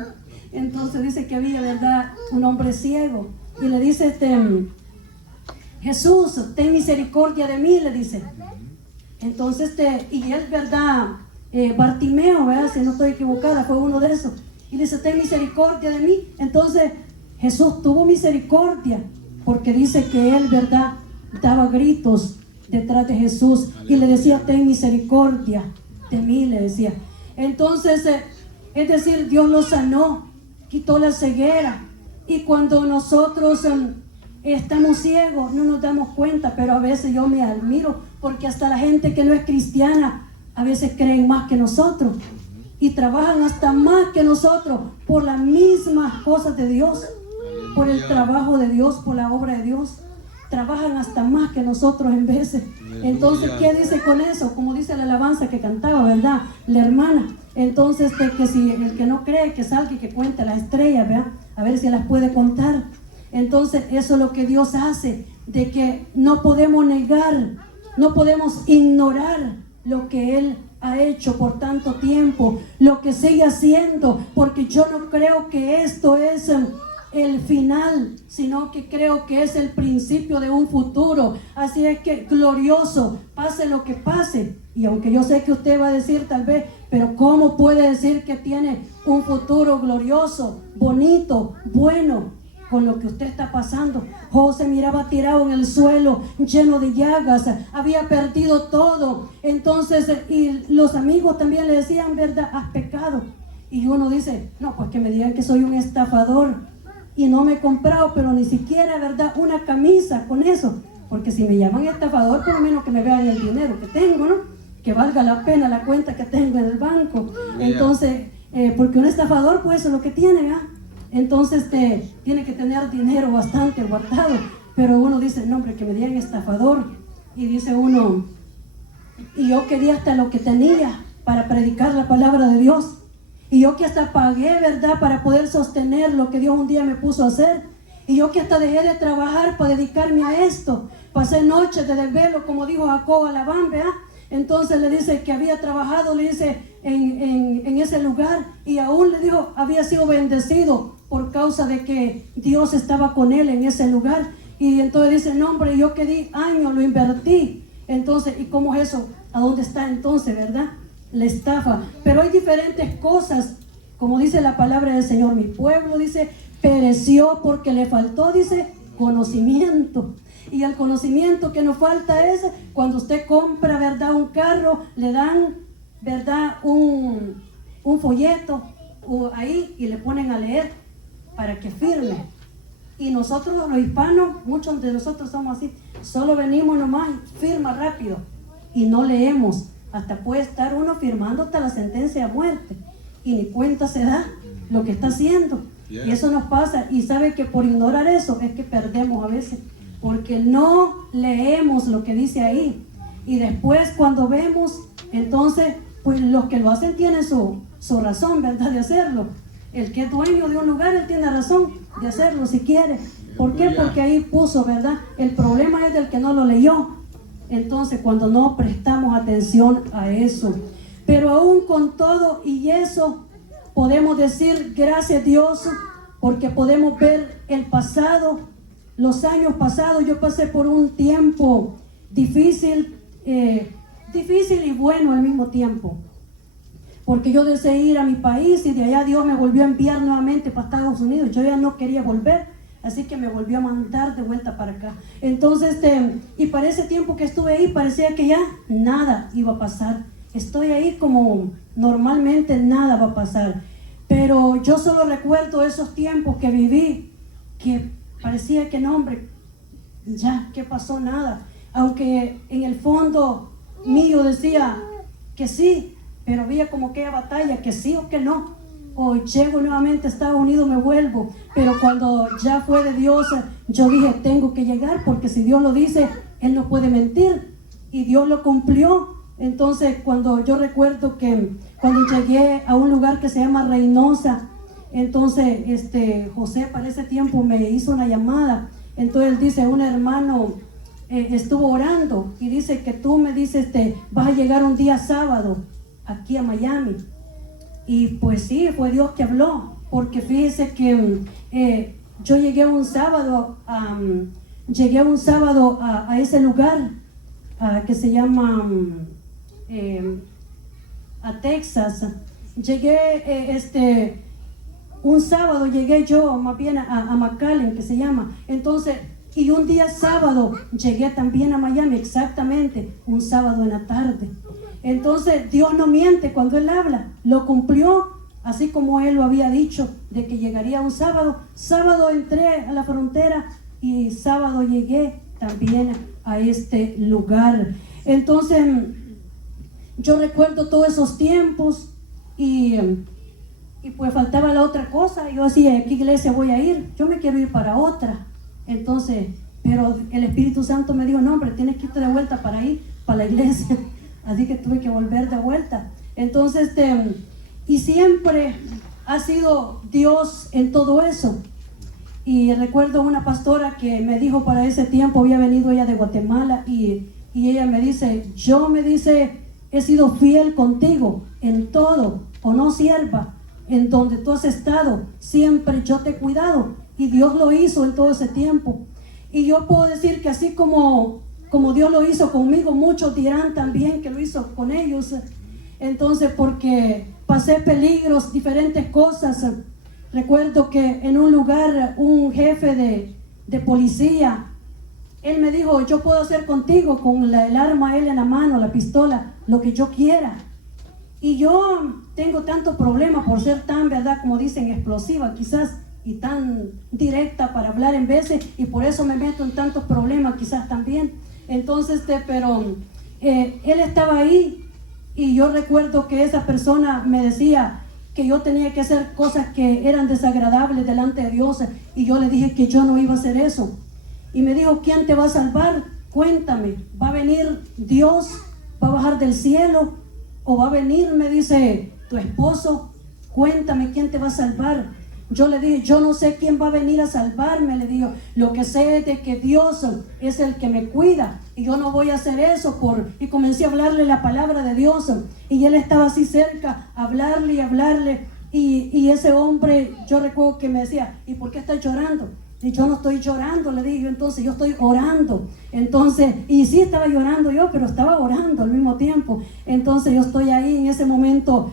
Entonces dice que había, ¿verdad?, un hombre ciego, y le dice, Jesús, ten misericordia de mí, le dice. Entonces, y él, ¿verdad? Bartimeo, ¿verdad? Si no estoy equivocada, fue uno de esos. Y le dice, ten misericordia de mí. Entonces, Jesús tuvo misericordia, porque dice que él, ¿verdad?, daba gritos detrás de Jesús y le decía, ten misericordia de mí, le decía. Entonces, es decir, Dios lo sanó, quitó la ceguera. Y cuando nosotros estamos ciegos, no nos damos cuenta, pero a veces yo me admiro, porque hasta la gente que no es cristiana a veces creen más que nosotros y trabajan hasta más que nosotros por las mismas cosas de Dios, por el trabajo de Dios, por la obra de Dios. trabajan hasta más que nosotros en veces. Aleluya. Entonces, ¿qué dice con eso? Como dice la alabanza que cantaba, ¿verdad? La hermana. Entonces, que si el que no cree, que salga y que cuente las estrellas, ¿verdad? A ver si las puede contar. Entonces, eso es lo que Dios hace, de que no podemos negar, no podemos ignorar lo que Él ha hecho por tanto tiempo, lo que sigue haciendo, porque yo no creo que esto es el final, sino que creo que es el principio de un futuro. Así es que glorioso, pase lo que pase. Y aunque yo sé que usted va a decir tal vez, pero ¿cómo puede decir que tiene un futuro glorioso, bonito, bueno, con lo que usted está pasando? Job se miraba tirado en el suelo, lleno de llagas, había perdido todo. Entonces, y los amigos también le decían, ¿verdad? Has pecado. Y uno dice, no, pues que me digan que soy un estafador y no me he comprado, pero ni siquiera, ¿verdad?, una camisa con eso. Porque si me llaman estafador, por lo menos que me vean el dinero que tengo, ¿no? Que valga la pena la cuenta que tengo en el banco. Entonces, porque un estafador, pues eso es lo que tiene, ¿ah? Entonces tiene que tener dinero bastante guardado. Pero uno dice, no, hombre, que me digan estafador. Y dice uno, y yo quería hasta lo que tenía para predicar la palabra de Dios. Y yo que hasta pagué, ¿verdad?, para poder sostener lo que Dios un día me puso a hacer. Y yo que hasta dejé de trabajar para dedicarme a esto. Pasé noches de desvelo, como dijo Jacob a Labán, ¿verdad? Entonces le dice que había trabajado, le dice, en ese lugar. Y aún le dijo, había sido bendecido por causa de que Dios estaba con él en ese lugar. Y entonces dice, no, hombre, yo que di años, lo invertí. Entonces, ¿y cómo es eso? ¿A dónde está entonces, verdad? La estafa. Pero hay diferentes cosas, como dice la palabra del Señor. Mi pueblo, dice, pereció porque le faltó, dice, conocimiento. Y el conocimiento que nos falta es cuando usted compra, ¿verdad?, un carro, le dan, ¿verdad?, un folleto ahí y le ponen a leer para que firme. Y nosotros los hispanos, muchos de nosotros somos así, solo venimos nomás, firma rápido y no leemos. Hasta puede estar uno firmando hasta la sentencia de muerte y ni cuenta se da lo que está haciendo. Y eso nos pasa, y sabe que por ignorar eso es que perdemos a veces, porque no leemos lo que dice ahí. Y después cuando vemos, entonces pues los que lo hacen tienen su razón, ¿verdad?, de hacerlo. El que es dueño de un lugar, él tiene razón de hacerlo si quiere. ¿Por qué? Porque ahí puso, ¿verdad? El problema es del que no lo leyó. Entonces, cuando no prestamos atención a eso. Pero aún con todo y eso, podemos decir gracias a Dios, porque podemos ver el pasado, los años pasados. Yo pasé por un tiempo difícil y bueno al mismo tiempo. Porque yo deseé ir a mi país y de allá Dios me volvió a enviar nuevamente para Estados Unidos. Yo ya no quería volver, así que me volvió a mandar de vuelta para acá. Entonces, y para ese tiempo que estuve ahí, parecía que ya nada iba a pasar. Estoy ahí como normalmente nada va a pasar. Pero yo solo recuerdo esos tiempos que viví, que parecía que no, hombre, ya, ¿qué pasó? Nada. Aunque en el fondo mío decía que sí, pero había como aquella batalla, que sí o que no. O llego nuevamente a Estados Unidos, me vuelvo. Pero cuando ya fue de Dios, yo dije, tengo que llegar, porque si Dios lo dice, Él no puede mentir. Y Dios lo cumplió. Entonces, cuando yo recuerdo que cuando llegué a un lugar que se llama Reynosa, entonces José para ese tiempo me hizo una llamada. Entonces él dice, un hermano estuvo orando y dice que tú me dices, vas a llegar un día sábado aquí a Miami. Y pues sí, fue Dios que habló, porque fíjese que yo llegué un sábado a ese lugar que se llama a Texas. Llegué un sábado, llegué yo más bien a McAllen, que se llama. Entonces, y un día sábado llegué también a Miami, exactamente un sábado en la tarde. Entonces Dios no miente cuando Él habla, lo cumplió, así como Él lo había dicho, de que llegaría un sábado. Sábado entré a la frontera y sábado llegué también a este lugar. Entonces yo recuerdo todos esos tiempos y pues faltaba la otra cosa. Yo decía, ¿a qué iglesia voy a ir? Yo me quiero ir para otra. Entonces, pero el Espíritu Santo me dijo, no hombre, tienes que irte de vuelta para ahí, para la iglesia. Así que tuve que volver de vuelta. Entonces, y siempre ha sido Dios en todo eso. Y recuerdo una pastora que me dijo para ese tiempo, había venido ella de Guatemala, y ella me dice, he sido fiel contigo en todo, o no sierva, en donde tú has estado, siempre yo te he cuidado, y Dios lo hizo en todo ese tiempo. Y yo puedo decir que así como Dios lo hizo conmigo, muchos dirán también que lo hizo con ellos. Entonces, porque pasé peligros, diferentes cosas. Recuerdo que en un lugar, un jefe de policía, él me dijo, yo puedo hacer contigo con el arma, él en la mano, la pistola, lo que yo quiera. Y yo tengo tanto problema por ser tan, verdad, como dicen, explosiva quizás, y tan directa para hablar en veces, y por eso me meto en tantos problemas quizás también. Entonces, pero él estaba ahí, y yo recuerdo que esa persona me decía que yo tenía que hacer cosas que eran desagradables delante de Dios, y yo le dije que yo no iba a hacer eso. Y me dijo, ¿quién te va a salvar? Cuéntame, ¿va a venir Dios? ¿Va a bajar del cielo? ¿O va a venir, me dice, tu esposo? Cuéntame, ¿quién te va a salvar? Yo le dije, yo no sé quién va a venir a salvarme, le digo, lo que sé es de que Dios es el que me cuida, y yo no voy a hacer eso y comencé a hablarle la palabra de Dios, y él estaba así cerca, hablarle, y ese hombre, yo recuerdo que me decía, ¿y por qué estás llorando? Y yo no estoy llorando, le dije, entonces yo estoy orando. Entonces, y sí estaba llorando yo, pero estaba orando al mismo tiempo. Entonces yo estoy ahí en ese momento,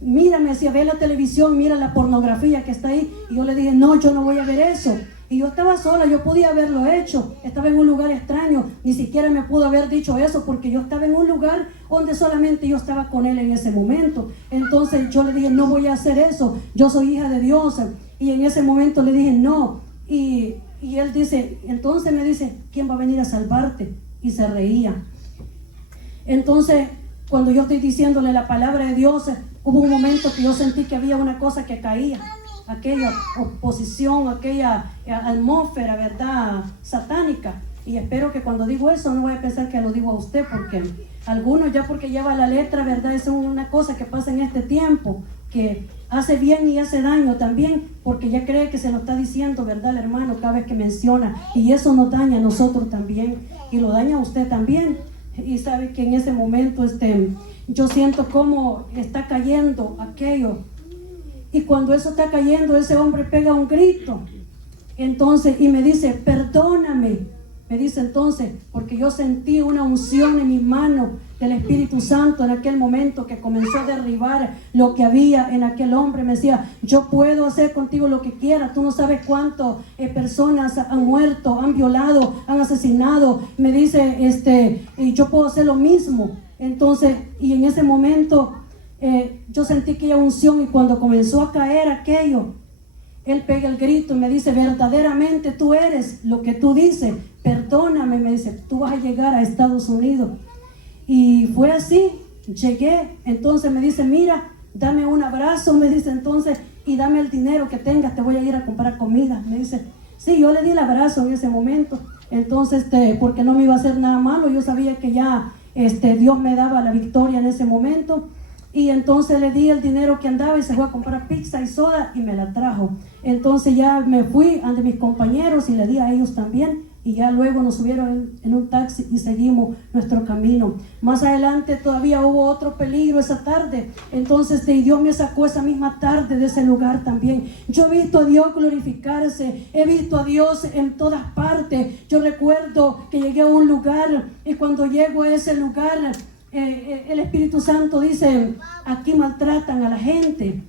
mira, me decía, ve la televisión, mira la pornografía que está ahí. Y yo le dije, no, yo no voy a ver eso. Y yo estaba sola, yo podía haberlo hecho, estaba en un lugar extraño, ni siquiera me pudo haber dicho eso, porque yo estaba en un lugar donde solamente yo estaba con él en ese momento. Entonces yo le dije, no voy a hacer eso, yo soy hija de Dios. Y en ese momento le dije, no. Y él dice, entonces me dice, ¿quién va a venir a salvarte? Y se reía. Entonces, cuando yo estoy diciéndole la palabra de Dios, hubo un momento que yo sentí que había una cosa que caía, aquella oposición, aquella atmósfera, ¿verdad?, satánica. Y espero que cuando digo eso no voy a pensar que lo digo a usted, porque algunos ya porque lleva la letra, ¿verdad?, es una cosa que pasa en este tiempo, que hace bien y hace daño también, porque ya cree que se lo está diciendo, ¿verdad?, el hermano cada vez que menciona, y eso nos daña a nosotros también, y lo daña a usted también. Y sabe que en ese momento yo siento cómo está cayendo aquello, y cuando eso está cayendo, ese hombre pega un grito, entonces, y me dice, perdóname, me dice entonces, porque yo sentí una unción en mis manos del Espíritu Santo en aquel momento que comenzó a derribar lo que había en aquel hombre. Me decía, yo puedo hacer contigo lo que quiera, tú no sabes cuántas personas han muerto, han violado, han asesinado. Me dice, yo puedo hacer lo mismo. Entonces, y en ese momento yo sentí aquella unción, y cuando comenzó a caer aquello, él pega el grito y me dice, verdaderamente tú eres lo que tú dices, perdóname, me dice, tú vas a llegar a Estados Unidos. Y fue así, llegué. Entonces me dice, mira, dame un abrazo, me dice entonces, y dame el dinero que tengas, te voy a ir a comprar comida. Me dice, sí, yo le di el abrazo en ese momento, entonces, porque no me iba a hacer nada malo, yo sabía que ya Dios me daba la victoria en ese momento. Y entonces le di el dinero que andaba, y se fue a comprar pizza y soda y me la trajo. Entonces ya me fui ante mis compañeros y le di a ellos también, y ya luego nos subieron en un taxi y seguimos nuestro camino. Más adelante todavía hubo otro peligro esa tarde. Entonces Dios me sacó esa misma tarde de ese lugar también. Yo he visto a Dios glorificarse, he visto a Dios en todas partes. Yo recuerdo que llegué a un lugar, y cuando llego a ese lugar, el Espíritu Santo dice, aquí maltratan a la gente.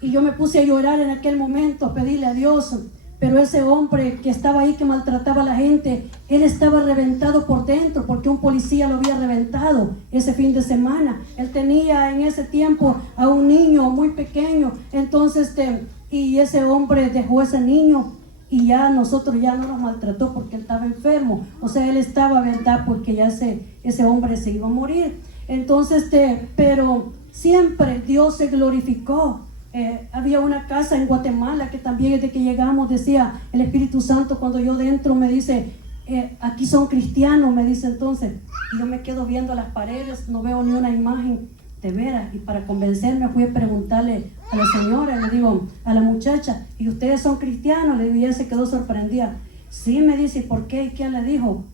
Y yo me puse a llorar en aquel momento, a pedirle a Dios. Pero ese hombre que estaba ahí, que maltrataba a la gente, él estaba reventado por dentro, porque un policía lo había reventado ese fin de semana. Él tenía en ese tiempo a un niño muy pequeño. Entonces, y ese hombre dejó a ese niño, y ya nosotros ya no nos maltrató porque él estaba enfermo. O sea, él estaba, ¿verdad?, porque ya ese hombre se iba a morir. Entonces, pero siempre Dios se glorificó. había una casa en Guatemala que también desde que llegamos decía el Espíritu Santo, cuando yo dentro me dice, aquí son cristianos, me dice entonces, y yo me quedo viendo las paredes, no veo ni una imagen, de veras, y para convencerme fui a preguntarle a la señora, le digo a la muchacha, ¿y ustedes son cristianos? Le digo, y ella se quedó sorprendida. Sí, me dice, ¿y por qué? ¿Y quién le dijo?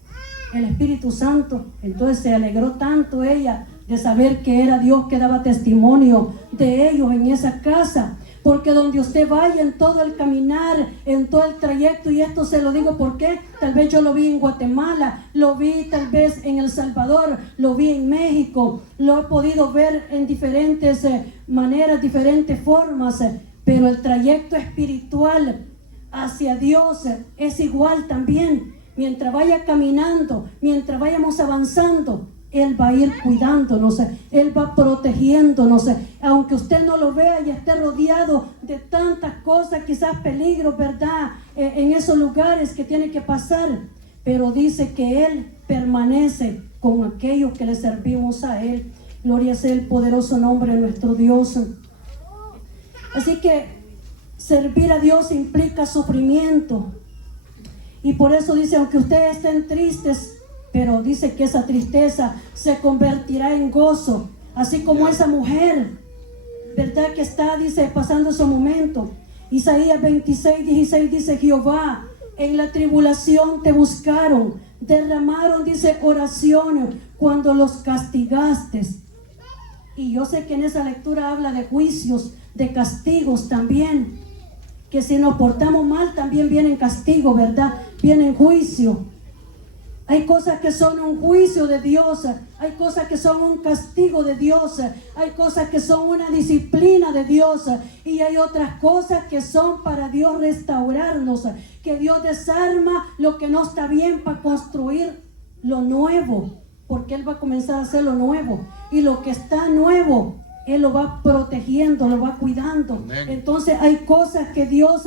El Espíritu Santo. Entonces se alegró tanto ella de saber que era Dios que daba testimonio de ellos en esa casa, porque donde usted vaya en todo el caminar, en todo el trayecto, y esto se lo digo porque tal vez yo lo vi en Guatemala, lo vi tal vez en El Salvador, lo vi en México, lo he podido ver en diferentes maneras, diferentes formas, pero el trayecto espiritual hacia Dios es igual también. Mientras vaya caminando, mientras vayamos avanzando, Él va a ir cuidándonos, Él va protegiéndonos, aunque usted no lo vea y esté rodeado de tantas cosas, quizás peligros, ¿verdad? En esos lugares que tiene que pasar, pero dice que Él permanece con aquellos que le servimos a Él. Gloria sea el poderoso nombre de nuestro Dios. Así que servir a Dios implica sufrimiento, y por eso dice, aunque ustedes estén tristes, pero dice que esa tristeza se convertirá en gozo, así como esa mujer, ¿verdad? Que está, dice, pasando su momento. Isaías 26:16 dice, Jehová, en la tribulación te buscaron, derramaron, dice, oraciones cuando los castigaste. Y yo sé que en esa lectura habla de juicios, de castigos también, que si nos portamos mal también vienen castigos, ¿verdad? Vienen juicio. Hay cosas que son un juicio de Dios, hay cosas que son un castigo de Dios, hay cosas que son una disciplina de Dios, y hay otras cosas que son para Dios restaurarnos, que Dios desarma lo que no está bien para construir lo nuevo, porque Él va a comenzar a hacer lo nuevo, y lo que está nuevo, Él lo va protegiendo, lo va cuidando. Amén. Entonces hay cosas que Dios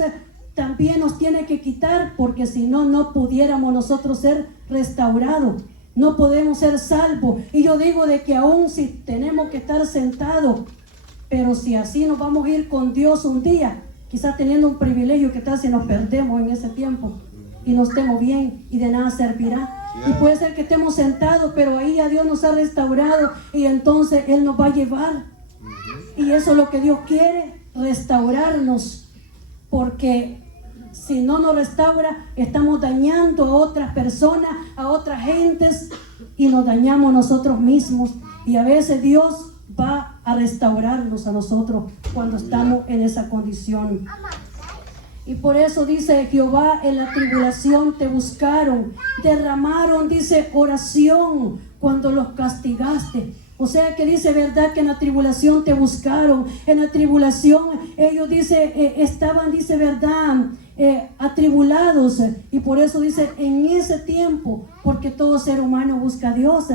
también nos tiene que quitar, porque si no, no pudiéramos nosotros ser restaurados, no podemos ser salvos. Y yo digo de que aún si tenemos que estar sentados, pero si así nos vamos a ir con Dios un día, quizás teniendo un privilegio, que tal si nos perdemos en ese tiempo y no estemos bien, y de nada servirá. Y puede ser que estemos sentados, pero ahí ya Dios nos ha restaurado, y entonces Él nos va a llevar. Y eso es lo que Dios quiere, restaurarnos, porque si no nos restaura, estamos dañando a otras personas, a otras gentes, y nos dañamos nosotros mismos. Y a veces Dios va a restaurarnos a nosotros cuando estamos en esa condición. Y por eso dice, Jehová, en la tribulación te buscaron, derramaron, dice, oración cuando los castigaste. O sea que dice, verdad, que en la tribulación te buscaron, en la tribulación ellos, dice, estaban, dice, verdad, atribulados, y por eso dice, en ese tiempo, porque todo ser humano busca a Dios,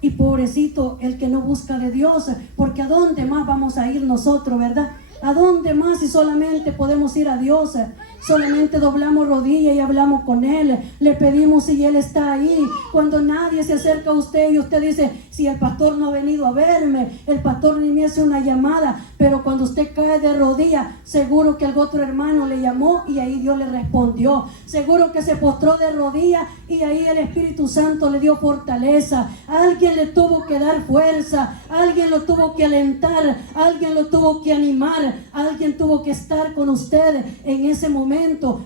y pobrecito el que no busca de Dios, porque ¿a dónde más vamos a ir nosotros, verdad? ¿A dónde más si solamente podemos ir a Dios? Solamente doblamos rodillas y hablamos con Él, le pedimos y Él está ahí. Cuando nadie se acerca a usted y usted dice, si el pastor no ha venido a verme, el pastor ni me hace una llamada, pero cuando usted cae de rodillas, seguro que algún otro hermano le llamó y ahí Dios le respondió. Seguro que se postró de rodillas y ahí el Espíritu Santo le dio fortaleza. Alguien le tuvo que dar fuerza, alguien lo tuvo que alentar, alguien lo tuvo que animar, alguien tuvo que estar con usted en ese momento.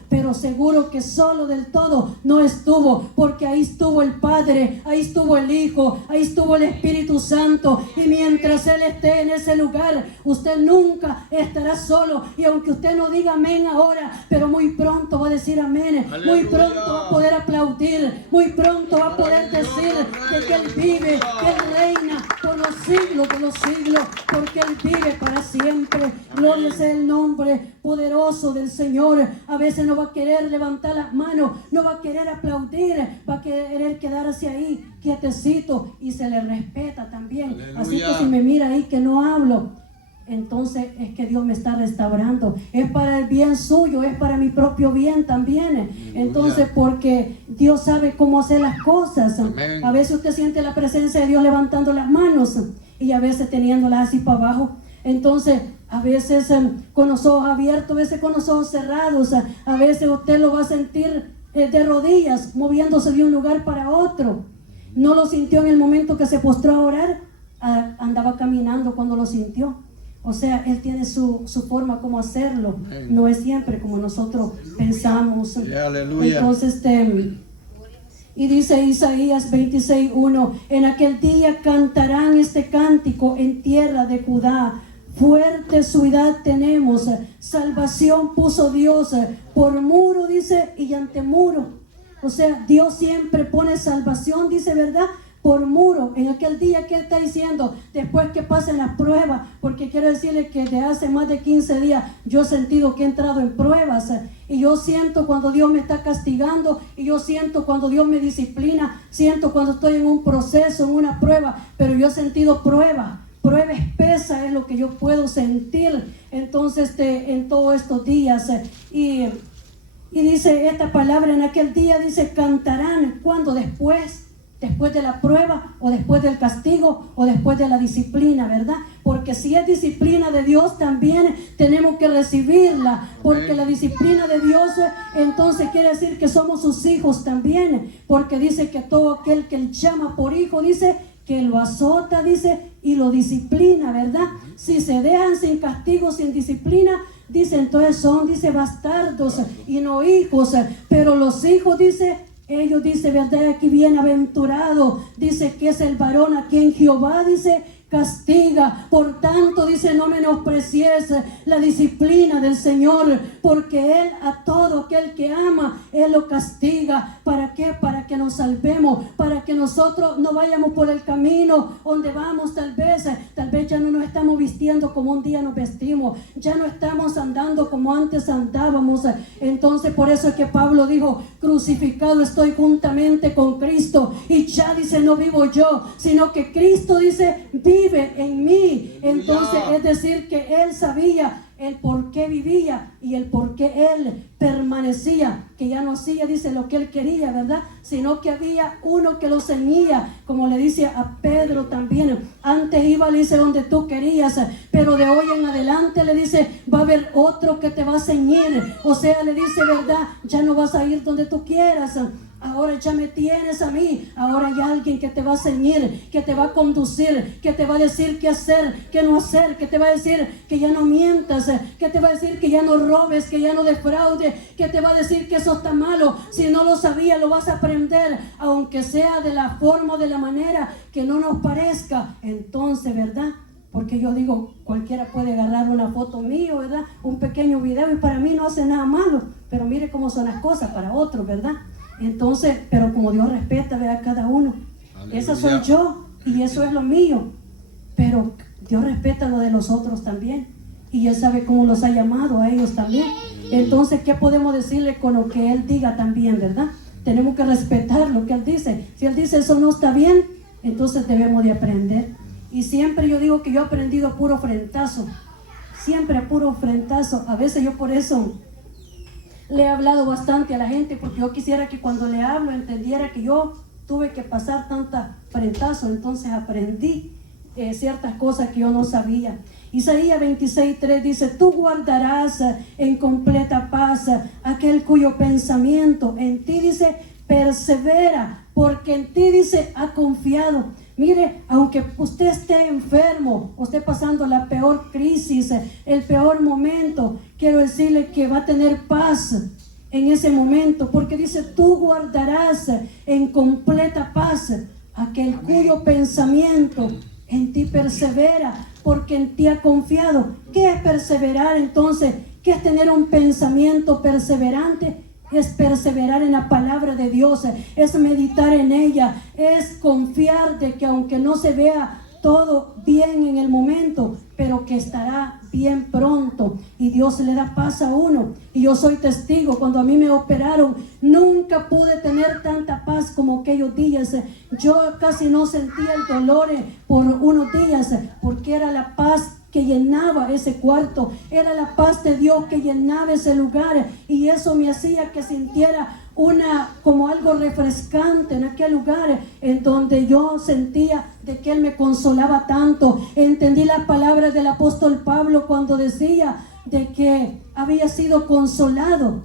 Pero seguro que solo del todo no estuvo, porque ahí estuvo el Padre, ahí estuvo el Hijo, ahí estuvo el Espíritu Santo, y mientras Él esté en ese lugar, usted nunca estará solo. Y aunque usted no diga amén ahora, pero muy pronto va a decir amén. Aleluya. Muy pronto va a poder aplaudir, muy pronto va a poder decir de que Él vive, que Él reina por los siglos de los siglos, porque Él vive para siempre. Gloria sea el nombre poderoso del Señor. A veces no va a querer levantar las manos, no va a querer aplaudir, va a querer quedarse ahí quietecito, y se le respeta también. Aleluya. Así que si me mira ahí que no hablo, entonces es que Dios me está restaurando, es para el bien suyo, es para mi propio bien también. Aleluya. Entonces, porque Dios sabe cómo hacer las cosas. Amén. A veces usted siente la presencia de Dios levantando las manos, y a veces teniéndolas así para abajo. Entonces, a veces con los ojos abiertos, a veces con los ojos cerrados, a veces usted lo va a sentir de rodillas, moviéndose de un lugar para otro. No lo sintió en el momento que se postró a orar, andaba caminando cuando lo sintió. O sea, Él tiene su forma como hacerlo. No es siempre como nosotros pensamos. Aleluya. Entonces, y dice Isaías 26:1, en aquel día cantarán este cántico en tierra de Judá. Fuerte ciudad tenemos, salvación puso Dios por muro, dice, y ante muro. O sea, Dios siempre pone salvación, dice, ¿verdad? Por muro. En aquel día, ¿qué está diciendo? Después que pasen las pruebas, porque quiero decirle que de hace más de 15 días yo he sentido que he entrado en pruebas, y yo siento cuando Dios me está castigando, y yo siento cuando Dios me disciplina, siento cuando estoy en un proceso, en una prueba, pero yo he sentido prueba espesa es lo que yo puedo sentir. Entonces en todos estos días, y dice esta palabra, en aquel día, dice, cantarán. ¿Cuándo? Después de la prueba, o después del castigo, o después de la disciplina, ¿verdad? Porque si es disciplina de Dios, también tenemos que recibirla, porque la disciplina de Dios entonces quiere decir que somos sus hijos también, porque dice que todo aquel que Él llama por hijo, dice que lo azota, dice, y lo disciplina, ¿verdad? Si se dejan sin castigo, sin disciplina, dice, entonces son, dice, bastardos y no hijos. Pero los hijos, dice, ellos, dice, ¿verdad? Aquí bienaventurado, dice que es el varón a quien Jehová, dice, castiga. Por tanto, dice, no menosprecies la disciplina del Señor, porque Él a todo aquel que ama, Él lo castiga. ¿Para qué? Para que nos salvemos, para que nosotros no vayamos por el camino donde vamos. Tal vez ya no nos estamos vistiendo como un día nos vestimos, ya no estamos andando como antes andábamos. Entonces por eso es que Pablo dijo, crucificado estoy juntamente con Cristo, y ya, dice, no vivo yo, sino que Cristo, dice, vive en mí. Entonces es decir que Él sabía el por qué vivía y el por qué Él permanecía, que ya no hacía, dice, lo que Él quería, ¿verdad? Sino que había uno que lo ceñía, como le dice a Pedro también. Antes iba, le dice, donde tú querías, pero de hoy en adelante, le dice, va a haber otro que te va a ceñir. O sea, le dice, ¿verdad? Ya no vas a ir donde tú quieras. Ahora ya me tienes a mí. Ahora hay alguien que te va a ceñir, que te va a conducir, que te va a decir qué hacer, qué no hacer, que te va a decir que ya no mientas, que te va a decir que ya no robes, que ya no defraudes, que te va a decir que eso está malo. Si no lo sabías, lo vas a aprender, aunque sea de la forma o de la manera que no nos parezca. Entonces, ¿verdad? Porque yo digo, cualquiera puede agarrar una foto mío, ¿verdad? Un pequeño video, y para mí no hace nada malo, pero mire cómo son las cosas para otros, ¿verdad? Entonces, pero como Dios respeta, ve a cada uno. Aleluya. Esa soy yo y eso es lo mío. Pero Dios respeta lo de los otros también. Y Él sabe cómo los ha llamado a ellos también. Entonces, ¿qué podemos decirle con lo que Él diga también, verdad? Tenemos que respetar lo que Él dice. Si Él dice eso no está bien, entonces debemos de aprender. Y siempre yo digo que yo he aprendido a puro frentazo. Siempre a puro frentazo. A veces yo por eso le he hablado bastante a la gente, porque yo quisiera que cuando le hablo entendiera que yo tuve que pasar tanta frentazo. Entonces aprendí ciertas cosas que yo no sabía. Isaías 26:3 dice, tú guardarás en completa paz aquel cuyo pensamiento en ti, dice, persevera, porque en ti, dice, ha confiado. Mire, aunque usted esté enfermo, o esté pasando la peor crisis, el peor momento, quiero decirle que va a tener paz en ese momento, porque dice, tú guardarás en completa paz aquel cuyo pensamiento en ti persevera, porque en ti ha confiado. ¿Qué es perseverar entonces? ¿Qué es tener un pensamiento perseverante? Es perseverar en la palabra de Dios, es meditar en ella, es confiar de que aunque no se vea todo bien en el momento, pero que estará bien pronto, y Dios le da paz a uno. Y yo soy testigo, cuando a mí me operaron, nunca pude tener tanta paz como aquellos días. Yo casi no sentía el dolor por unos días, porque era la paz que llenaba ese cuarto, era la paz de Dios que llenaba ese lugar, y eso me hacía que sintiera como algo refrescante en aquel lugar en donde yo sentía de que Él me consolaba tanto. Entendí las palabras del apóstol Pablo cuando decía de que había sido consolado,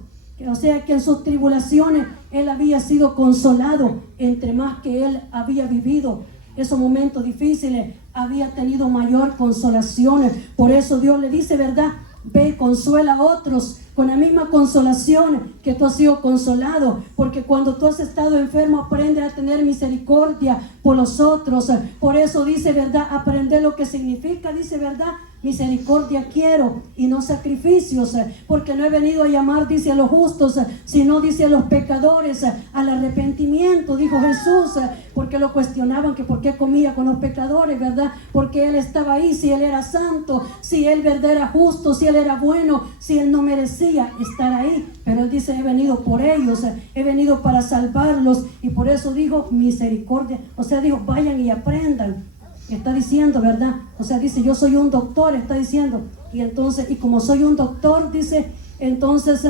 o sea que en sus tribulaciones Él había sido consolado, entre más que Él había vivido esos momentos difíciles, había tenido mayor consolación. Por eso Dios le dice, ¿verdad? Ve y consuela a otros con la misma consolación que tú has sido consolado, porque cuando tú has estado enfermo, aprende a tener misericordia por los otros. Por eso dice, ¿verdad? Aprender lo que significa, dice, ¿verdad? Misericordia quiero y no sacrificios, porque no he venido a llamar, dice, a los justos, sino, dice, a los pecadores al arrepentimiento, dijo Jesús, porque lo cuestionaban que por qué comía con los pecadores, ¿verdad? Porque Él estaba ahí, si Él era santo, si Él, ¿verdad?, era justo, si Él era bueno, si Él no merecía estar ahí. Pero Él dice, he venido por ellos, he venido para salvarlos, y por eso dijo misericordia, o sea, dijo, vayan y aprendan. Está diciendo, ¿verdad? O sea, dice, yo soy un doctor, está diciendo. Y entonces, y como soy un doctor, dice, entonces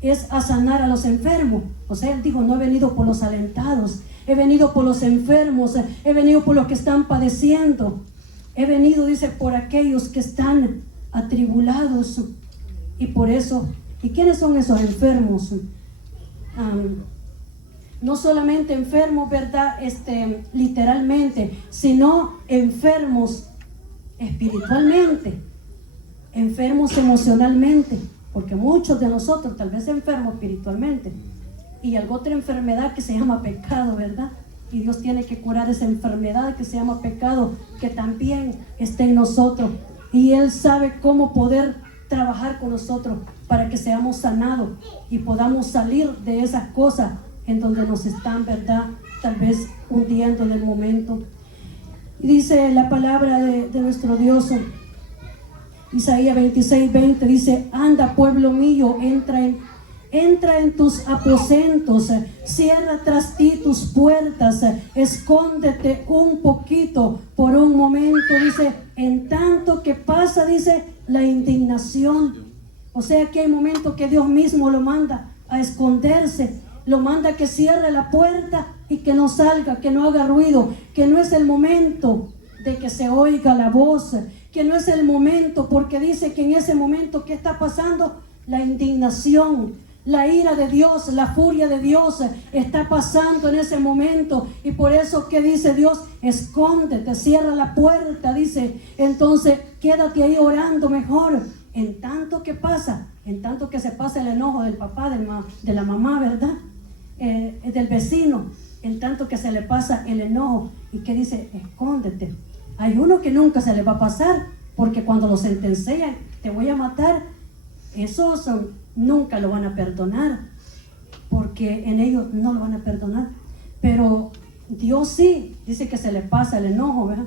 es a sanar a los enfermos. O sea, Él dijo, no he venido por los alentados, he venido por los enfermos, he venido por los que están padeciendo. He venido, dice, por aquellos que están atribulados. Y por eso, ¿y quiénes son esos enfermos? No solamente enfermos, ¿verdad? Literalmente, sino enfermos espiritualmente, enfermos emocionalmente, porque muchos de nosotros tal vez enfermos espiritualmente, y algo otra enfermedad que se llama pecado, ¿verdad? Y Dios tiene que curar esa enfermedad que se llama pecado, que también está en nosotros, y Él sabe cómo poder trabajar con nosotros para que seamos sanados y podamos salir de esas cosas en donde nos están, ¿verdad?, tal vez hundiendo en el momento. Y dice la palabra de nuestro Dios, Isaías 26:20, dice, anda, pueblo mío, entra en tus aposentos, cierra tras ti tus puertas, escóndete un poquito por un momento, dice, en tanto que pasa, dice, la indignación. O sea que hay momentos que Dios mismo lo manda a esconderse, lo manda que cierre la puerta y que no salga, que no haga ruido, que no es el momento de que se oiga la voz, que no es el momento, porque dice que en ese momento, ¿qué está pasando? La indignación, la ira de Dios, la furia de Dios está pasando en ese momento. Y por eso, ¿qué dice Dios? Escóndete, cierra la puerta, dice. Entonces, quédate ahí orando mejor. En tanto que pasa, en tanto que se pasa el enojo del papá, de la mamá, ¿verdad? Del vecino, en tanto que se le pasa el enojo. ¿Y qué dice? Escóndete. Hay uno que nunca se le va a pasar, porque cuando lo sentencian, te voy a matar, esos nunca lo van a perdonar, porque en ellos no lo van a perdonar. Pero Dios sí, dice que se le pasa el enojo, ¿verdad?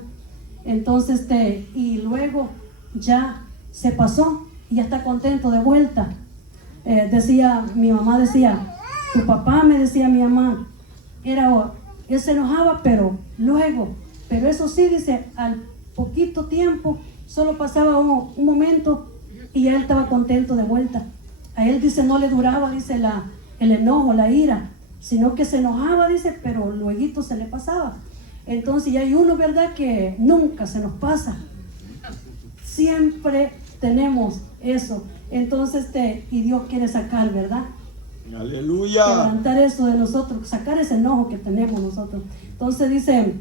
Entonces, y luego ya se pasó y ya está contento de vuelta. Mi mamá decía, tu papá, me decía mi mamá, él se enojaba, pero eso sí, dice, al poquito tiempo, solo pasaba un momento y ya él estaba contento de vuelta. A él, dice, no le duraba, dice, el enojo, la ira, sino que se enojaba, dice, pero luego se le pasaba. Entonces, ya hay uno, ¿verdad?, que nunca se nos pasa. Siempre tenemos eso. Entonces, y Dios quiere sacar, ¿verdad? Aleluya. Quebrantar eso de nosotros, sacar ese enojo que tenemos nosotros. Entonces dice,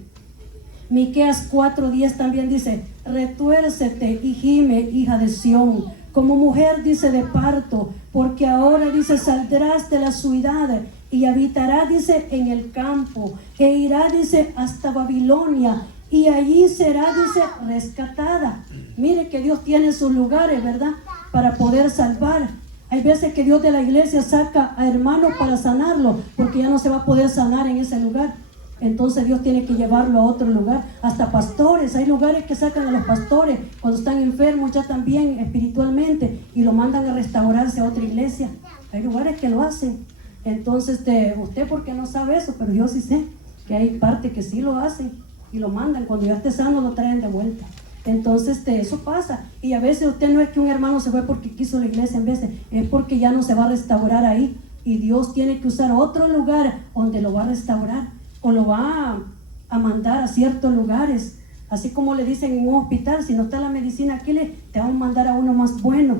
Miqueas 4:10 también dice, retuércete y gime, hija de Sión, como mujer, dice, de parto, porque ahora, dice, saldrás de la ciudad y habitarás, dice, en el campo, e irá, dice, hasta Babilonia, y allí será, dice, rescatada. Mire que Dios tiene sus lugares, ¿verdad?, para poder salvar. Hay veces que Dios de la iglesia saca a hermanos para sanarlo, porque ya no se va a poder sanar en ese lugar. Entonces Dios tiene que llevarlo a otro lugar. Hasta pastores, hay lugares que sacan a los pastores cuando están enfermos ya también espiritualmente y lo mandan a restaurarse a otra iglesia. Hay lugares que lo hacen. Entonces usted porque no sabe eso, pero yo sí sé que hay parte que sí lo hacen y lo mandan. Cuando ya esté sano lo traen de vuelta. Entonces eso pasa. Y a veces usted no es que un hermano se fue porque quiso la iglesia, en vez es porque ya no se va a restaurar ahí. Y Dios tiene que usar otro lugar donde lo va a restaurar. O lo va a mandar a ciertos lugares. Así como le dicen en un hospital, si no está la medicina aquí, te van a mandar a uno más bueno.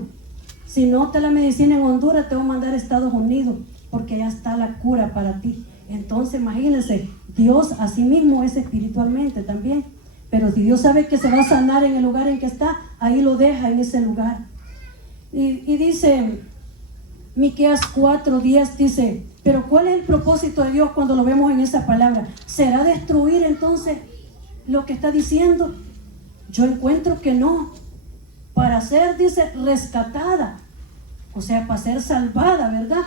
Si no está la medicina en Honduras, te van a mandar a Estados Unidos, porque allá está la cura para ti. Entonces imagínense, Dios a sí mismo es espiritualmente también. Pero si Dios sabe que se va a sanar en el lugar en que está, ahí lo deja en ese lugar. Y dice Miqueas 4:10, dice, pero ¿cuál es el propósito de Dios cuando lo vemos en esa palabra? ¿Será destruir entonces lo que está diciendo? Yo encuentro que no. Para ser, dice, rescatada, o sea, para ser salvada, ¿verdad?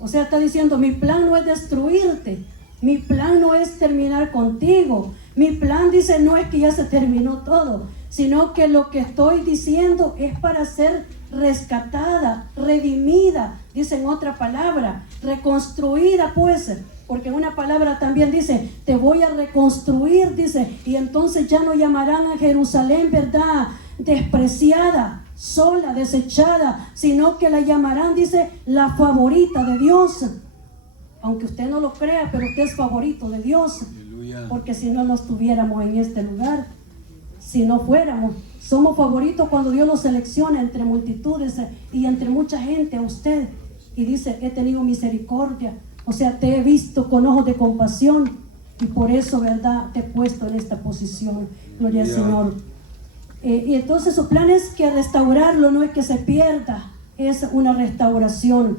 O sea, está diciendo, mi plan no es destruirte, mi plan no es terminar contigo, mi plan, dice, no es que ya se terminó todo, sino que lo que estoy diciendo es para ser rescatada, redimida, dice en otra palabra, reconstruida pues, porque una palabra también dice, te voy a reconstruir, dice, y entonces ya no llamarán a Jerusalén, ¿verdad?, despreciada, sola, desechada, sino que la llamarán, dice, la favorita de Dios. Aunque usted no lo crea, pero usted es favorito de Dios. Aleluya. Porque si no, no estuviéramos en este lugar. Si no fuéramos, somos favoritos cuando Dios nos selecciona entre multitudes y entre mucha gente a usted. Y dice, he tenido misericordia. O sea, te he visto con ojos de compasión. Y por eso, ¿verdad?, te he puesto en esta posición. Gloria al Señor. Y entonces su plan es que restaurarlo, no es que se pierda, es una restauración.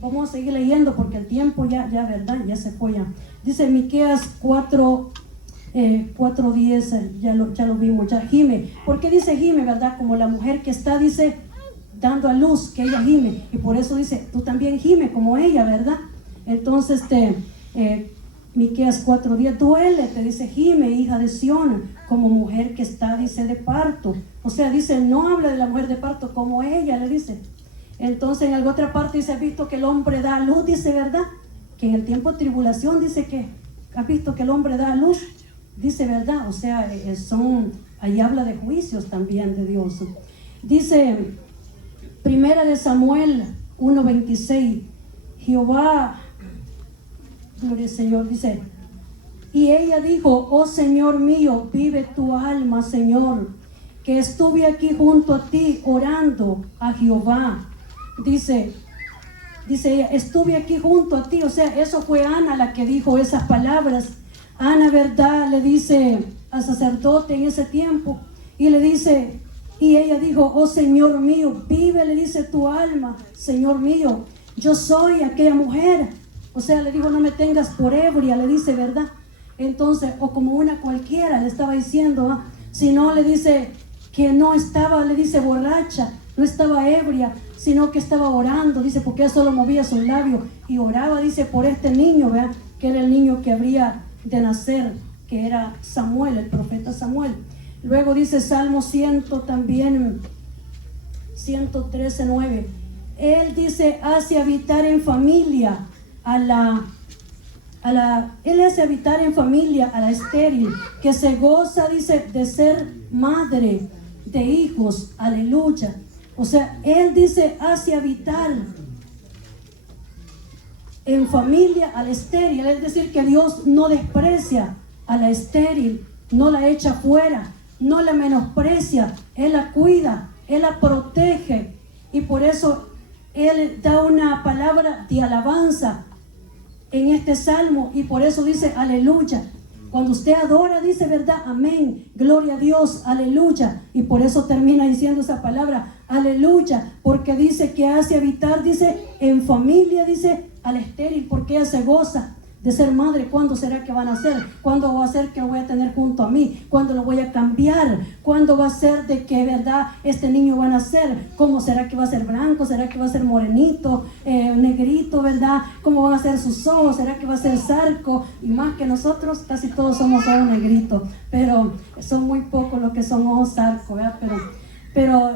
Vamos a seguir leyendo porque el tiempo ya ¿verdad?, ya se fue ya. Dice Miqueas 4:10, ya lo vimos, ya gime. ¿Por qué dice gime, verdad? Como la mujer que está, dice, dando a luz, que ella gime. Y por eso dice, tú también gime como ella, ¿verdad? Entonces, Miqueas 4:10, duele, te dice, gime, hija de Sión, como mujer que está, dice, de parto. O sea, dice, no habla de la mujer de parto como ella, le dice. Entonces, en alguna otra parte dice, has visto que el hombre da a luz, dice, ¿verdad? Que en el tiempo de tribulación dice que, has visto que el hombre da a luz, dice, ¿verdad? O sea, ahí habla de juicios también de Dios. Dice, Primera de Samuel 1:26, Jehová, gloria al Señor, dice, y ella dijo, oh Señor mío, vive tu alma, Señor, que estuve aquí junto a ti orando a Jehová. Dice ella, estuve aquí junto a ti. O sea, eso fue Ana la que dijo esas palabras. Ana, ¿verdad?, le dice al sacerdote en ese tiempo, y le dice, y ella dijo, oh Señor mío, vive, le dice, tu alma, Señor mío, yo soy aquella mujer. O sea, le dijo, no me tengas por ebria, le dice, ¿verdad? Entonces, o como una cualquiera, le estaba diciendo, si no, le dice que no estaba, le dice, borracha, no estaba ebria, sino que estaba orando, dice, porque ella solo movía sus labios y oraba, dice, por este niño, ¿verdad?, que era el niño que habría de nacer, que era Samuel, el profeta Samuel. Luego dice Salmo 100 también, 113:9, él dice, hace habitar en familia él hace habitar en familia a la estéril, que se goza, dice, de ser madre de hijos, aleluya. O sea, él dice, hace habitar en familia a la estéril, es decir, que Dios no desprecia a la estéril, no la echa fuera, no la menosprecia, Él la cuida, Él la protege, y por eso Él da una palabra de alabanza en este salmo, y por eso dice aleluya. Cuando usted adora, dice, ¿verdad? Amén, gloria a Dios, aleluya. Y por eso termina diciendo esa palabra, aleluya, porque dice que hace habitar, dice, en familia, dice, al estéril, porque ella se goza de ser madre. ¿Cuándo será que van a ser? ¿Cuándo va a ser que lo voy a tener junto a mí? ¿Cuándo lo voy a cambiar? ¿Cuándo va a ser de que, verdad, este niño va a nacer? ¿Cómo será que va a ser blanco? ¿Será que va a ser morenito, negrito, verdad? ¿Cómo van a ser sus ojos? ¿Será que va a ser zarco? Y más que nosotros, casi todos somos ojos negritos, pero son muy pocos los que son ojos zarco, ¿verdad? Pero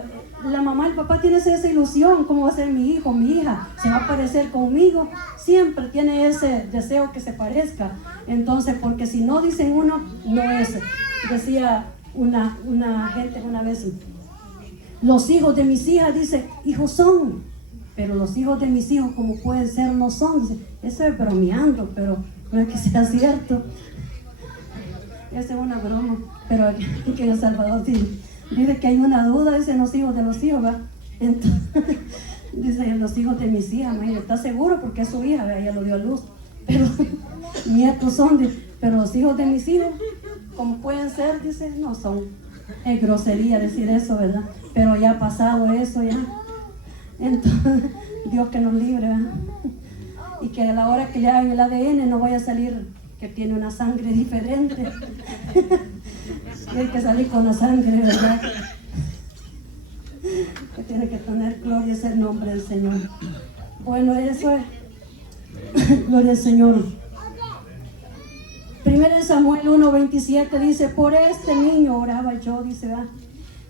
la mamá y el papá tienen esa ilusión, ¿cómo va a ser mi hijo, mi hija? ¿Se va a parecer conmigo? Siempre tiene ese deseo que se parezca. Entonces, porque si no dicen uno, no es. Decía una gente una vez, los hijos de mis hijas, dice, hijos son, pero los hijos de mis hijos como pueden ser no son. Dice, eso es bromeando, pero no es que sea cierto. Esa es una broma, pero aquí en El Salvador dice que hay una duda, dicen los hijos de los hijos, ¿verdad? Entonces, dice los hijos de mis hijas, ¿está seguro? Porque es su hija, ella lo dio a luz, pero nietos son, pero los hijos de mis hijos, como pueden ser, dice, no son. Es grosería decir eso, ¿verdad? Pero ya ha pasado eso, ya. Entonces, Dios que nos libre, ¿verdad? Y que a la hora que le hagan el ADN no vaya a salir que tiene una sangre diferente. Hay que salir con la sangre, ¿verdad? Que tiene que tener gloria es el nombre del Señor. Bueno, eso es. Gloria al Señor. 1 Samuel 1:27 dice, por este niño oraba yo, dice, ¿verdad?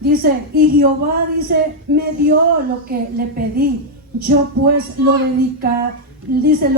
Dice, y Jehová, dice, me dio lo que le pedí. Yo pues lo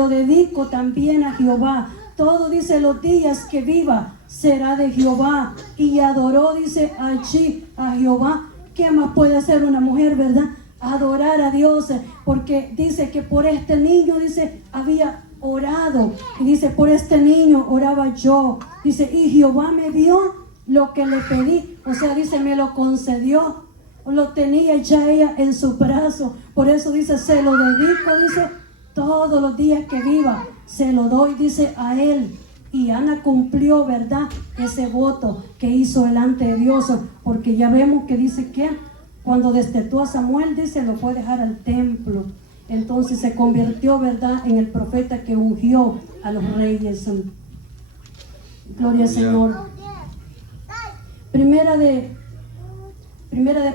dedico también a Jehová. Todo, dice, los días que viva será de Jehová. Y adoró, dice, allí a Jehová. ¿Qué más puede hacer una mujer, verdad? Adorar a Dios, porque dice que por este niño, dice, había orado. Y dice, por este niño oraba yo. Dice, y Jehová me dio lo que le pedí. O sea, dice, me lo concedió. Lo tenía ya ella en su brazo. Por eso dice, se lo dedico, dice, todos los días que viva. Se lo doy, dice, a él. Y Ana cumplió, ¿verdad?, ese voto que hizo delante de Dios, porque ya vemos que dice que cuando destetó a Samuel, dice, lo fue a dejar al templo. Entonces se convirtió, ¿verdad?, en el profeta que ungió a los reyes. Gloria al Señor. Primera de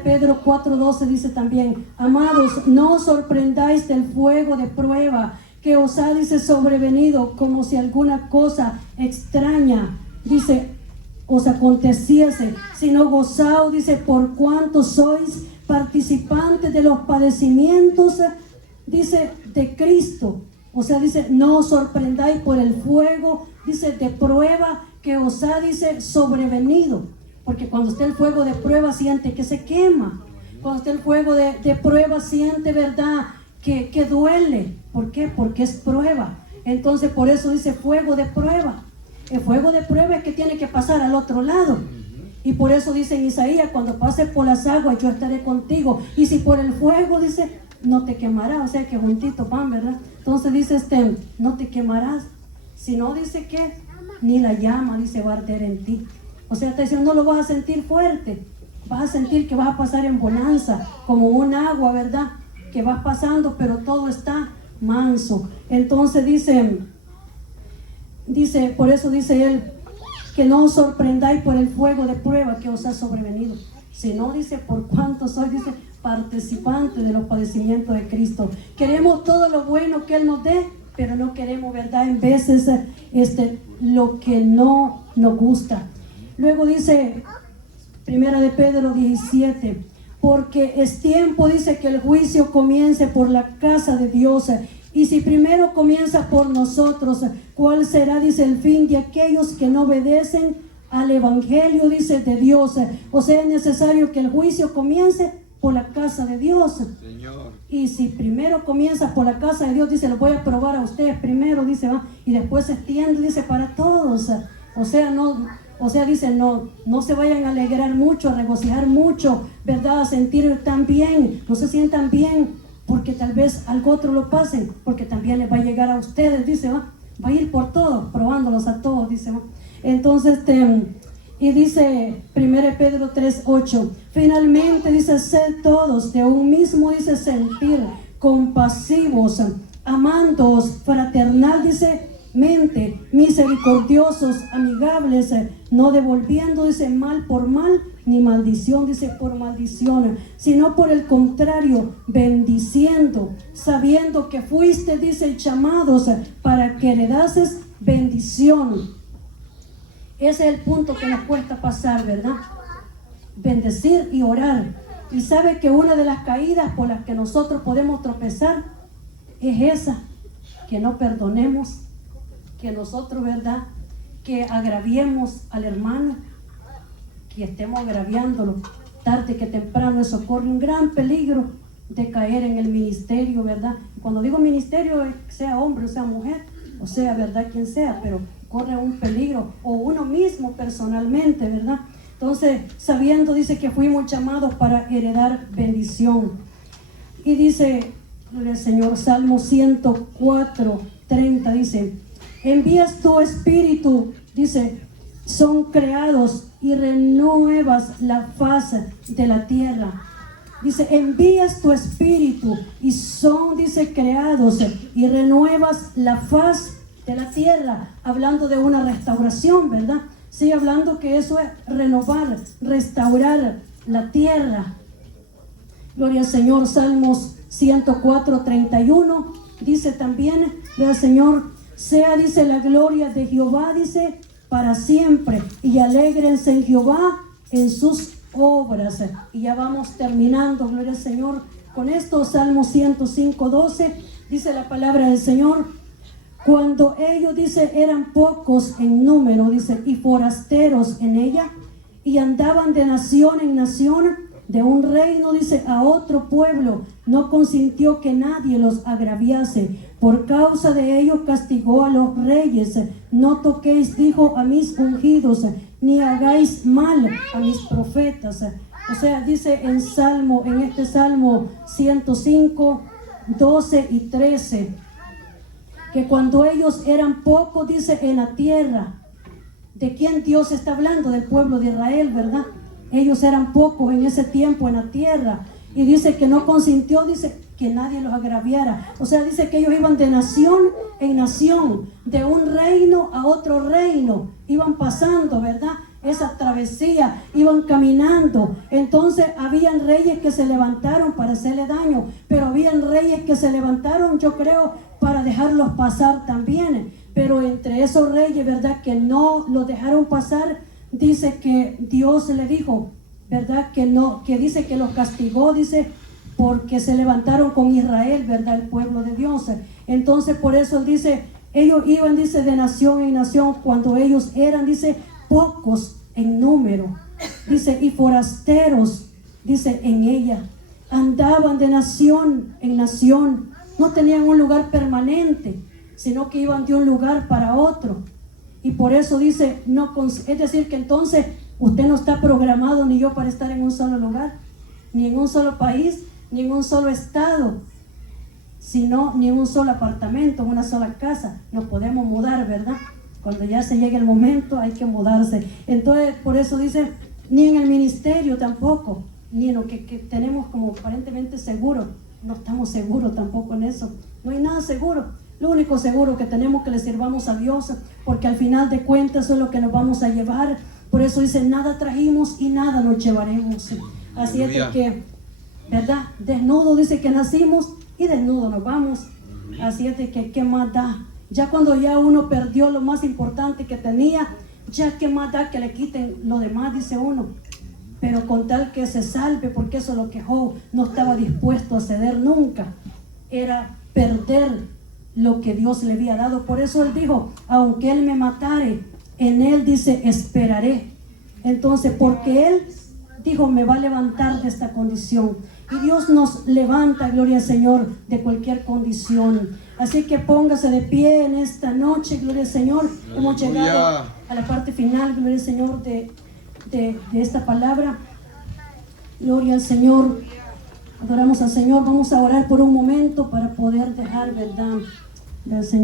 Pedro 4:12 dice también, amados, no os sorprendáis del fuego de prueba que os ha, dice, sobrevenido, como si alguna cosa extraña, dice, os aconteciese, sino gozaos, dice, por cuanto sois participantes de los padecimientos, dice, de Cristo. O sea, dice, no os sorprendáis por el fuego, dice, de prueba que os ha, dice, sobrevenido. Porque cuando está el fuego de prueba siente que se quema. Cuando está el fuego de prueba siente, ¿verdad?, que duele. ¿Por qué? Porque es prueba. Entonces por eso dice fuego de prueba. El fuego de prueba es que tiene que pasar al otro lado. Y por eso dice en Isaías, cuando pases por las aguas yo estaré contigo. Y si por el fuego, dice, no te quemará. O sea que juntitos van, ¿verdad? Entonces dice no te quemarás. Si no, dice que ni la llama, dice, va a arder en ti. O sea, te dice, no lo vas a sentir fuerte. Vas a sentir que vas a pasar en bonanza, como un agua, ¿verdad?, que vas pasando, pero todo está manso. Entonces dice, por eso dice él, que no os sorprendáis por el fuego de prueba que os ha sobrevenido, sino, dice, por cuanto sois, dice, participantes de los padecimientos de Cristo. Queremos todo lo bueno que Él nos dé, pero no queremos, ¿verdad?, en veces lo que no nos gusta. Luego dice, 1 de Pedro 17, porque es tiempo, dice, que el juicio comience por la casa de Dios. Y si primero comienza por nosotros, ¿cuál será, dice, el fin de aquellos que no obedecen al evangelio, dice, de Dios? O sea, es necesario que el juicio comience por la casa de Dios. Señor. Y si primero comienza por la casa de Dios, dice, lo voy a probar a ustedes primero, dice, va, y después se extiende, dice, para todos. O sea, dice, no se vayan a alegrar mucho, a regocijar mucho, ¿verdad?, a sentir tan bien, no se sientan bien, porque tal vez algo otro lo pasen, porque también les va a llegar a ustedes, dice, va a ir por todos, probándolos a todos, dice, va. Entonces, y dice 1 Pedro 3:8, finalmente, dice, sed todos de un mismo, dice, sentir, compasivos, amándoos fraternal, dice, mente, misericordiosos, amigables, no devolviendo, dice, mal por mal, ni maldición, dice, por maldición, sino por el contrario, bendiciendo, sabiendo que fuiste, dice, llamados para que heredases bendición. Ese es el punto que nos cuesta pasar, ¿verdad? Bendecir y orar. Y sabe que una de las caídas por las que nosotros podemos tropezar es esa, que no perdonemos, que nosotros, ¿verdad?, que agraviemos al hermano, y estemos agraviándolo. Tarde que temprano eso corre un gran peligro de caer en el ministerio, ¿verdad? Cuando digo ministerio, sea hombre o sea mujer, o sea, ¿verdad? Quien sea, pero corre un peligro, o uno mismo personalmente, ¿verdad? Entonces, sabiendo, dice que fuimos llamados para heredar bendición. Y dice el Señor, Salmo 104:30, dice, envías tu espíritu, dice, son creados y renuevas la faz de la tierra. Dice, envías tu espíritu y son, dice, creados y renuevas la faz de la tierra, hablando de una restauración, ¿verdad? Sí, hablando que eso es renovar, restaurar la tierra. Gloria al Señor. Salmos 104:31 dice también, gloria al Señor, sea, dice, la gloria de Jehová, dice, para siempre, y alégrense en Jehová en sus obras. Y ya vamos terminando, gloria al Señor, con esto. Salmo 105:12 dice la palabra del Señor, cuando ellos, dice, eran pocos en número, dice, y forasteros en ella, y andaban de nación en nación, de un reino, dice, a otro pueblo, no consintió que nadie los agraviase. Por causa de ellos castigó a los reyes. No toquéis, dijo, a mis ungidos, ni hagáis mal a mis profetas. O sea, dice en este Salmo 105:12 y 13, que cuando ellos eran pocos, dice, en la tierra. ¿De quién Dios está hablando? Del pueblo de Israel, ¿verdad? Ellos eran pocos en ese tiempo en la tierra. Y dice que no consintió, dice, que nadie los agraviara. O sea, dice que ellos iban de nación en nación, de un reino a otro reino. Iban pasando, ¿verdad? Esa travesía, iban caminando. Entonces habían reyes que se levantaron para hacerle daño, pero habían reyes que se levantaron, yo creo, para dejarlos pasar también. Pero entre esos reyes, ¿verdad?, que no los dejaron pasar, dice que Dios le dijo, ¿verdad?, que no, que dice que los castigó, dice, porque se levantaron con Israel, ¿verdad?, el pueblo de Dios. Entonces por eso dice, ellos iban, dice, de nación en nación, cuando ellos eran, dice, pocos en número, dice, y forasteros, dice, en ella. Andaban de nación en nación, no tenían un lugar permanente, sino que iban de un lugar para otro. Y por eso dice, es decir, que entonces usted no está programado ni yo para estar en un solo lugar, ni en un solo país, ni en un solo estado, sino ni en un solo apartamento, en una sola casa. Nos podemos mudar, ¿verdad? Cuando ya se llegue el momento hay que mudarse. Entonces, por eso dice, ni en el ministerio tampoco, ni en lo que tenemos como aparentemente seguro. No estamos seguros tampoco en eso. No hay nada seguro. Lo único seguro que tenemos, que le sirvamos a Dios, porque al final de cuentas eso es lo que nos vamos a llevar. Por eso dice, nada trajimos y nada nos llevaremos. Así es de que, ¿verdad? Desnudo dice que nacimos y desnudo nos vamos. Así es de que, ¿qué más da? Ya cuando ya uno perdió lo más importante que tenía, ya qué más da que le quiten lo demás, dice uno. Pero con tal que se salve, porque eso es lo que Job no estaba dispuesto a ceder nunca, era perder lo que Dios le había dado. Por eso él dijo, aunque él me matare, en él, dice, esperaré. Entonces, porque él dijo, me va a levantar de esta condición. Y Dios nos levanta, gloria al Señor, de cualquier condición. Así que póngase de pie en esta noche, gloria al Señor. Aleluya. Hemos llegado a la parte final, gloria al Señor, de esta palabra. Gloria al Señor. Adoramos al Señor. Vamos a orar por un momento para poder dejar, ¿verdad?, del Señor.